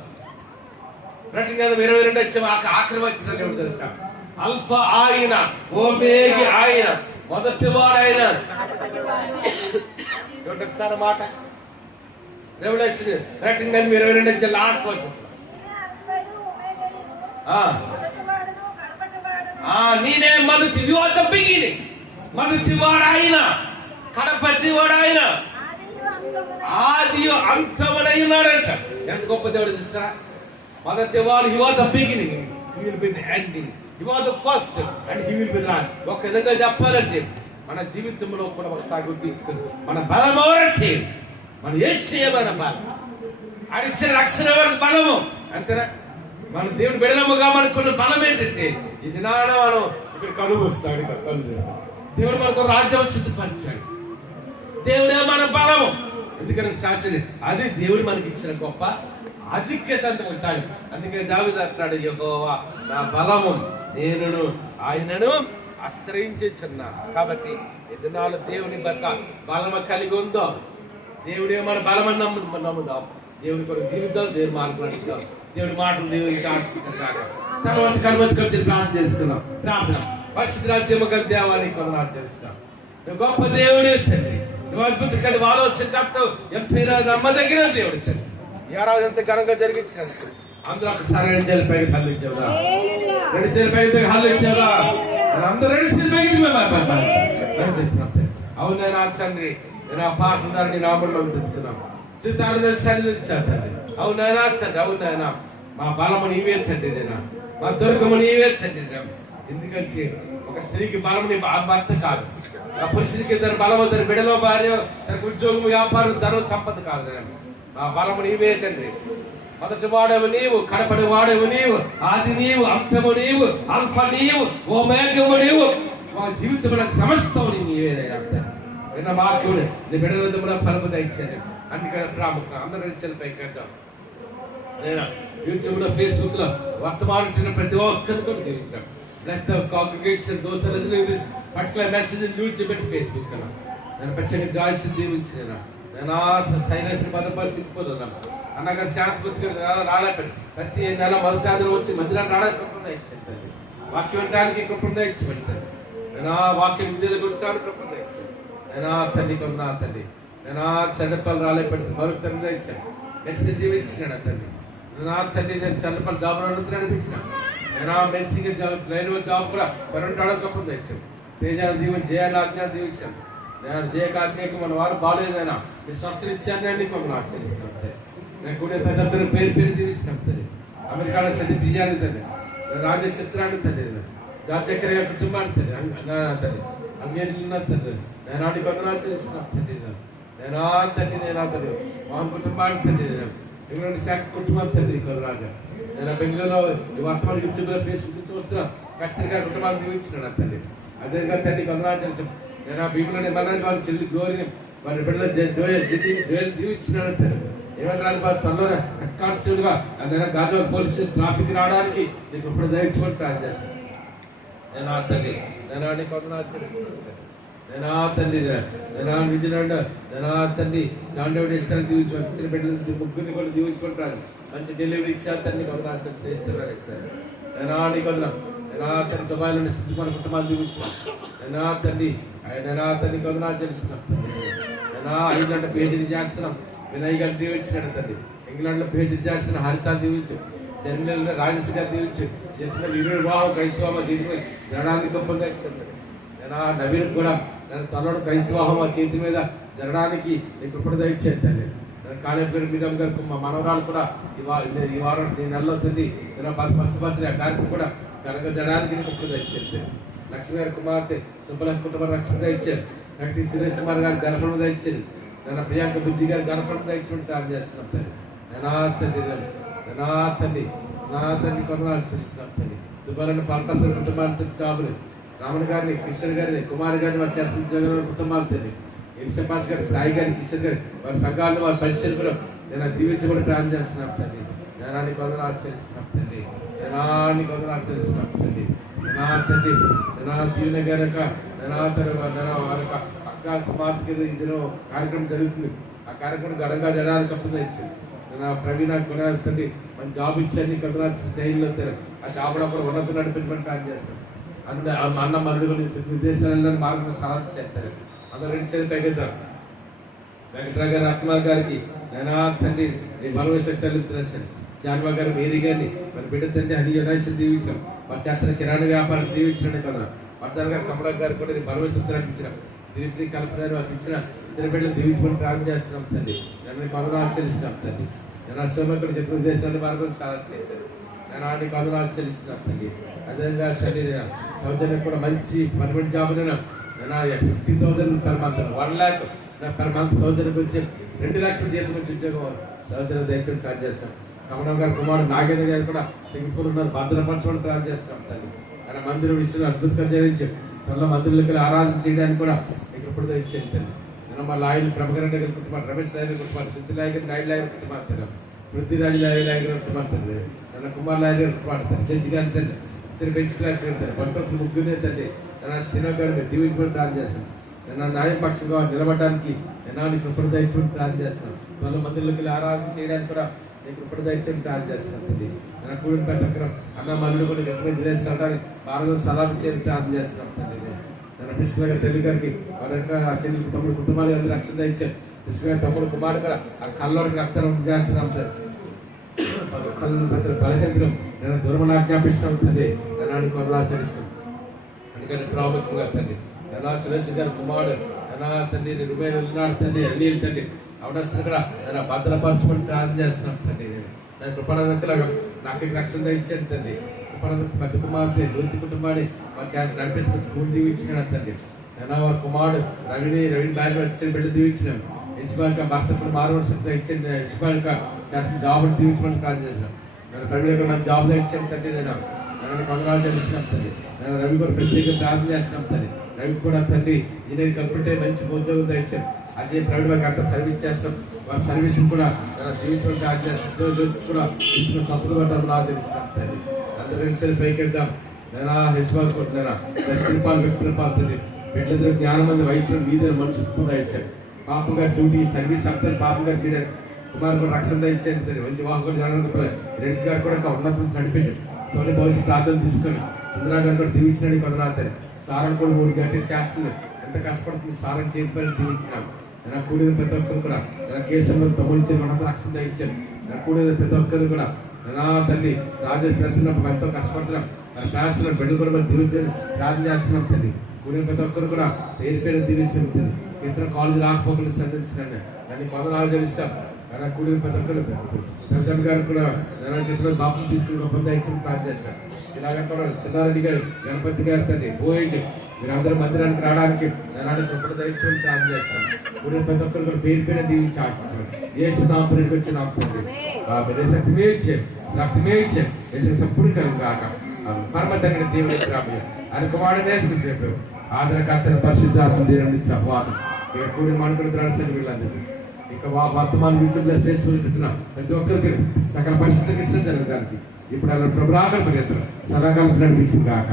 22 వచ్చాము, ఆఖరి వచ్చిందని తెలుసా? అల్ఫా ఆయన, ఓమేగి ఆయన, మొదటివాడు ఆయన. చూడండి ఒకసారి మాట, రెవల్యూషన్ 22 వచ్చే లాస్ట్ వచ్చేస్తాం. నేనే మొదటి, యు ఆర్ ద బిగినింగ్. మొదటివాడు ఆయన, కడపటివాడు ఆయన, ఆది అంతమునై ఉన్నాడంట. ఎంత గొప్ప దేవుడు చూస్తారా? మొదటివాడు, you are the beginning, he will be the ending, you are the first and he will be the last. ఒక విధంగా చెప్పాలంటే మన జీవితంలో కూడా ఒకసారి గుర్తించుకుని మన బలం ఎవరంటే మన యేసే మన బలం. ఆయన ఇచ్చిన రక్షణ బలము. అంతేనా? మన దేవుడు బిడలముగా మనకున్న బలం ఏంటంటే ఇది నాన్న మనం ఇక్కడ కనుగు వస్తాడు, దేవుడు మనకు రాజ్యం సిద్ధపరిచాడు. దేవుడే మన బలము. ఎందుకని సాక్షి అది దేవుడు మనకి ఇచ్చిన గొప్ప ఆధిక్యత అంత సాయం. అందుకని దావీదు అంటున్నాడు, యెహోవా నా బలము, నేను ఆయనను ఆశ్రయించుచున్నాను. కాబట్టి ఎదునాలు దేవుని బక్క బలము కలిగి ఉందో, దేవుడే మన బలమని నమ్ముదాం. దేవుని కొరకు జీవిద్దాం, దేవుని మార్గం నడుస్తాం, దేవుడి మాటలు దేవునికి ఆశించాక తర్వాత కనుమర్చి ప్రార్థన చేసుకుందాం. ప్రార్థన పరిశుద్ధ రాజ్యము గల దేవానికి కొందరు చేస్తాం. గొప్ప దేవుడే తండ్రి, నువ్వు అద్భుత కలిగి ఆలోచన ఎంతైనా నమ్మదగిన దేవుడు తండ్రి. ఈ ఆరాధన ఎంత ఘనంగా జరిగించినందుకు అందరూ ఒకసారి 2 చేతుల పైకి హల్లు ఇచ్చేదా, 2 చేతుల పైకి హల్లు ఇచ్చేదా, అందరూ 2 చేతుల పైకి అవునా నా తండ్రి. నేను ఆ పాటల ద్వారా నీ నామంలో తెచ్చుకున్నాం, చిత్తాన్ని సన్నిధించాను తండ్రి. అవునాయనా తండ్రి, అవునాయనా మా బలము నీవే తండ్రి, నేనా మా దుర్గము నీవే తండ్రి. ఎందుకంటే ఒక స్త్రీకి బలము నీ భర్త కాదు, ఆ పురుషునికి తన బలము తన బిడలో భార్య, తనకు ఉద్యోగం, వ్యాపారం, ధనం, సంపద కాదు. మా బలము నీవే తండ్రి. మొదటి వాడవు నీవు, కడపడి వాడవు నీవు, ఆది నీవు, అంతము నీవు, అల్ఫ నీవు, ఓమేఘము నీవు. మా జీవితంలో సమస్తము నీవేనైనా విన్న వాక్యం నీ బిడ్డలంతా కూడా ఫలము దయచేది. అందుకని ప్రాముఖ్యం అందరూ పైకి వెళ్తాం. నేను యూట్యూబ్ లో, ఫేస్బుక్ లో వర్తమానం ప్రతి ఒక్కరిని కూడా దీవించాం. Bless the congregation those particular message YouTube, Facebook కన్నా నేను ప్రత్యేక జాయిస్ దీవించిన నేను సైలెన్స్ భద్రపరిచిపోతున్నాను. అన్నగారు శాంతి రాలేపండి. ప్రతి నెల మొదటి ఆదిలో వచ్చి మందిరాన్ని రావడానికి కృపణ ఇచ్చింది. వాక్యం వినడానికి కృపణ ఇచ్చి పెడతాను. నేను వాక్యం విద్యలు కొట్టడానికి కృపణ ఇచ్చాను. నేను తల్లి కొన్నా తల్లి, నేను చెన్నపల్లి రాలేపడి మరొక తండ్రి ఇచ్చాను. మెడిసిన్ దీవించినాడు తండ్రి. నా తండ్రి నేను చెన్నపల్లి జాబ్ అడుగుతున్నా అనిపించిన. నేను మెడిసిన్ లైన్ జాబ్ కూడా కరెంట్ కృపణ ఇచ్చాను. తేజాన్ని దీవించి జయాన్ని ఆజ్ఞాన్ని దీవించాను. నేను జయకాజ్ఞకు మన వారు బాగాలేదైనా నీ స్వస్థలు ఇచ్చాను, నీకు మమ్మల్ని ఆచరిస్తాను. నేను కూడా పెద్ద పేరు దీవిస్తాం తండ్రి. అమెరికాలో సది బిజాన్ని తండ్రి, రాజ చిత్రాన్ని తండ్రి, జాతీయ కుటుంబాన్ని తండ్రి, తండ్రి అంగేరిలో తండ్రి నేను ఆడి కొందరు తెలుస్తున్నాను తండ్రి. నేను తండ్రి, నేను తండ్రి మా కుటుంబాన్ని తండ్రి, ఇంగ్లాండ్ శాఖ కుటుంబాన్ని తండ్రి కొనరాజా. నేను బెంగళూరులో వర్తమానం యూట్యూబ్లో ఫేస్బుక్ చూస్తున్నాను. కస్తూరి గారి కుటుంబాన్ని దీవించినాడు తండ్రి. అదేవిధంగా తండ్రి కొందరాజు తెలుసు. నేను ఆ భీములని మనరాజు వాళ్ళ చెల్లి గోరిని వారి బిడ్డలో జోయల్ దీవించినాడు తండ్రి. ఏమైనా రాజు వారి త్వరలో హెడ్ కానిస్టేబుల్ గా నేను గాజు పోలీసు ట్రాఫిక్ రావడానికి నీకు ఇప్పుడు దయచుకొని ట్రాక్ చేస్తాను. నేను ఆ తల్లి, నేను ఆడి కొందరాజు, నేను ఆ తల్లి, నేను ఆ విజయనాడు, నేను ఆ తల్లి దాండేవుడు ఇస్తాను దీవించుకోండి. ఇచ్చిన బిడ్డలు ముగ్గురిని కూడా దీవించుకుంటాను. మంచి డెలివరీ ఇచ్చా తల్లి కొందరు చేస్తున్నాడు. నేను ఆడి కొందరు, నేను ఆ తల్లి దుబాయ్ నుండి సిద్ధుకున్న కుటుంబాన్ని దీవించాను. నేను ఆ తల్లి, నేను ఆ తల్లి కొందరు ఆచరిస్తున్నాం. నేను 5 గంటల పేజీని చేస్తున్నాం. వినయ్ గారు దీవించినాడు తండ్రి. ఇంగ్లాండ్ లో పేజీ చేస్తున్న హరిత దీవించు, జర్మనీలో రాజేష్ గారు దీవించు, చేసిన వీరుడు వివాహం క్రైస్తవ చేతి జరగడానికి గొప్పగా ఇచ్చాడు. నేను ఆ నవీన్ కూడా నేను తనలో క్రైస్తవాహం ఆ చేతి మీద జరగడానికి నీకు ఇప్పుడు దయచేది తండ్రి. నేను కాళేశ్వరం మీడియం గారికి మా మనవరాలు కూడా ఈ వారం ఈ నెలలో అవుతుంది. నేను ఫస్ట్ బర్త్డే ఆ కార్యక్రమం కూడా ఘనంగా జరగడానికి నీకు ఇప్పుడు దయచేది. లక్ష్మీ గారి కుమార్తె సుబ్బలక్ష్మి కుటుంబం రక్షణ ఇచ్చారు. నటి సురేష్ కుమార్ గారి గర్భం ఇచ్చింది. నేను ప్రియాంక బుద్ధి గారి గర్భం ఇచ్చి ట్రాక్ చేస్తున్నాం తండ్రి. నేను ఆ తల్లి, నేను ఆ తల్లి, నా తల్లి కొనరాలు చూస్తున్నాం తండ్రి. దుబాయ్లో పాల్పసర్ కుటుంబాన్ని జాబులు, రామన్ గారిని, కిషోర్ గారిని, కుమార్ గారిని వారు చేస్తున్న ఉద్యోగం కుటుంబాలు తండ్రి. ఎంసపాస్ గారి, సాయి గారి, కిషోర్ గారి వారి సంఘాలను వారి పరిచయం కూడా నేను దీవించబడి ప్రారంభం చేస్తున్నాం తండ్రి. నేనాన్ని కొందరు ఆచరిస్తున్నాం తండ్రి. నేనాన్ని కొందరు ఆచరిస్తున్నాం తండ్రి. నా తండ్రి, నా దీవెన గారి యొక్క వారి అక్క కుమార్తె ఇదిలో కార్యక్రమం జరుగుతుంది. ఆ కార్యక్రమం ఘనంగా జరగడానికి అప్పుడు ఇచ్చింది. నా ప్రవీణ కూడా తండ్రి మన జాబ్ ఇచ్చాను కొందరు టైంలో ఆ జాబ్ కూడా ఉన్నత నడిపించమని ప్లాన్ చేస్తాను. అందులో మా అన్న మరుడు విదేశాలలో మార్గం సలహా చేస్తారు. అందరూ 2 చేతులు తగ్గిద్దాం. వెంకట్రావు గారు, రత్నాల్ గారికి నేను తండ్రి నీ బలవ శక్తులు తెచ్చండి. జాన్వా గారు, మేరీ గారిని మన బిడ్డ తండ్రి అని యునైషన్ దీవించాం. వారు చేస్తున్న కిరాణా వ్యాపారం దీవించండి కదా. వర్ధన్ గారు, కమలా గారు కూడా నీ బలవ శక్తులు అనిపించినాం. దీనికి కల్పన వారికి ఇచ్చిన ఇద్దరు బిడ్డలు దీవించుకొని ప్రారంభం చేస్తున్నాం తండ్రి. నన్ను కొందరు ఆచరిస్తున్నాం తండ్రి. నేను అశ్వమకుడు చెప్పిన దేశాన్ని మార్గం సలహా చేస్తాను. నేను ఆడిని కొందరు ఆచరిస్తున్నాం తండ్రి. అదేవిధంగా శరీర సౌజన్యం కూడా మంచి పర్మనెంట్ జాబ్ నేను 50,000 per month, 1 lakh per month సౌజన్యం గురించి 2 లక్షల జీతం నుంచి ఉద్యోగం సౌజన్యం దయచేసి ట్రాక్ చేస్తాం. రమణ గారి కుమారుడు నాగేంద్ర గారు కూడా సింగపూర్ ఉన్నారు, భద్రపరచమని ప్రార్థన చేస్తాం తల్లి. ఆయన మందిరం విషయంలో అద్భుతంగా జరిగించి త్వరలో మందిరంలోకి ఆరాధన చేయడానికి కూడా మీకు ఇప్పుడు ఇచ్చేది తల్లి. నేను మా లాయర్లు ప్రభాకర్ గారి కుటుంబాలు, రమేష్ లాయర్ కుటుంబాలు, సిద్ధి లాయర్ గారి, నాయుడు లాయర్ కుటుంబాలు తల్లి, పృథ్వీరాజు లాయర్ గారి కుటుంబాలు తల్లి, ನನ್ನ కుమార్ లాయర్ గారి కుటుంబాలు తల్లి, జడ్జి గారి తల్లి, ఇద్దరు బెంచ్ క్లాస్ తల్లి, పట్టుకుని ముగ్గురే తల్లి. నేను శ్రీనగర్ దీవించుకొని ప్రార్థన చేస్తాను. నేను న్యాయపక్షంగా నిలబడడానికి నేను కృపణ దయచుని ప్రార్థన చేస్తున్నాను. త్వరలో మందిరంలోకి ఆరాధన చేయడానికి కూడా నేను కృపణ దయచుని ప్రార్థన చేస్తున్నాను తల్లి. నేను కూడిన ప్రతి ఒక్కరు అన్న మందులు కూడా ఎక్కడ విదేశానికి బాగా సలాం చేయని ప్రార్థన చేస్తున్నాను తల్లి. నేను కృష్ణ గారి తల్లి గారికి వారి యొక్క చెల్లి తమ్ముడు కుటుంబాలు అందరూ రక్షణ ఇచ్చారు. కృష్ణ గారి తమ్ముడు కుమారుడు కూడా ఆ కళ్ళలోకి రక్తం చేస్తున్నాం సార్. కళ్ళు ప్రతి బలహీనం నేను దూరం ఆజ్ఞాపిస్తున్నాం తల్లి. నేను కొరలు ఆచరిస్తాను అందుకని ప్రాముఖ్యంగా తల్లి. ఎలా సురేష్ గారి కుమారుడు ఎలా తండ్రి రుబేలు ఉన్నాడు తండ్రి, అల్లీలు తండ్రి అవనస్తులు కూడా నేను భద్రపరచమని ప్రార్థన చేస్తున్నాం తండ్రి. నేను కృపణంతలాగా నాకు రక్షణ ఇచ్చాను తండ్రి. కృపణంత పెద్ద కుమార్తె దొరికి కుటుంబాన్ని వారికి నడిపిస్తున్న స్కూల్ దీవించినాడు తండ్రి. నేను వారి కుమారుడు రవిని బ్యాగ్ ఇచ్చిన బిడ్డ దీవించినాను. ఇసుబాక భర్త కూడా మారువర్షంతో ఇచ్చిన ఇసుబాక చేసిన జాబులు దీవించమని ప్రార్థన చేశాను. నేను రవి నాకు జాబ్లో ఇచ్చాను తండ్రి. నేను కొందరాలు చేసినాం తండ్రి. నేను రవి కూడా ప్రత్యేక ప్రార్థన చేస్తున్నాం తండ్రి. రవి కూడా తండ్రి ఇంజనీరింగ్ కంప్లీట్ మంచి ఉద్యోగం తెచ్చాను. అదే ప్రైవేట్ వారికి అంతా సర్వీస్ చేస్తాం. వారి సర్వీస్ కూడా జీవితం కూడా ఇచ్చిన సస్యపడ్డాము నాకు తెలుస్తున్నాం తండ్రి. అందరూ పైకి వెళ్దాం. నేను హెచ్చుకుంటున్నారా శిల్పాలు వ్యక్తులపాలు తండ్రి. బిడ్డలు జ్ఞానం మంది వయసు మీద మనుషులు ఇచ్చారు. పాపం గారి డ్యూటీ సర్వీస్ అంతా పాపం గారు చేయడానికి కుమార్ కూడా రక్షణ ఇచ్చాను తండ్రి. మంచి వాహనం జరగడానికి రెడ్డి గారు కూడా ఉన్నతం నడిపించారు. సోని భవిష్యత్తు ఆదరణ తీసుకొని చంద్రా గారు కూడా దీవించినాడు కొందరు. సారం కూడా 3 గంటలు చేస్తుంది. ఎంత కష్టపడుతుంది సారం చేతి పని దీవించినాను. నేను కూడిన ప్రతి ఒక్కరు కూడా నేను కేసులో తమ్ముడు ఇచ్చారు, ఉన్నత రక్షణ ఇచ్చారు. నేను కూడిన ప్రతి ఒక్కరు కూడా నా తల్లి రాజేష్ ప్రశ్నప్పుడు ఎంతో కష్టపడుతున్నాం. క్లాసులో బిడ్డలు కూడా మనం దీవించారు ప్రార్థన చేస్తున్నాం తల్లి. కూడిన ప్రతి ఒక్కరు కూడా పేరు పేరు దీవిస్తున్నాం తల్లి. ఇతర కాలేజీ రాకపోకలు సంధించినాను. నన్ను కొందరు ఆచరిస్తాం. నేను కూడిన ప్రతి ఒక్కరు ప్రజెంట్ గారు కూడా నేను చేతిలో బాబు తీసుకుని ఒప్పందం ఇచ్చి ప్రార్థన చేస్తాను. ఇలాగే కూడా చిన్నారెడ్డి గారు, గణపతి గారు తండ్రి పోయేది మీరందరూ మందిరానికి రావడానికి నేను కృపణ దయచేసి ప్రార్థన చేస్తాను. కూడిన ప్రతి ఒక్కరు కూడా పేరు పేరు దీవించి ఆశించాను. ఏసు నామములో వచ్చి నాకు తండ్రి శక్తిమే ఇచ్చారు, శక్తిమే ఇచ్చారు. ఏసు సంపూర్ణ కలిగి కాక పరమ తండ్రి దేవుని రాబోయే ఆయన కుమారుడు నేసుకు చెప్పావు. ఆదరకర్తల పరిశుద్ధాత్మ దేవుని సంవాదం ఇక్కడ కూడిన మానుకుని రాల్సింది వీళ్ళందరూ. ఇక వర్తమాన యూట్యూబ్లో ఫేస్బుక్ పెట్టున్నాం. ప్రతి ఒక్కరికి సకల పరిస్థితికి ఇష్టం జరగడానికి ఇప్పుడు అలా ప్రభు రాగల పరిగెత్తరు సదాకాలం నడిపించింది కాక.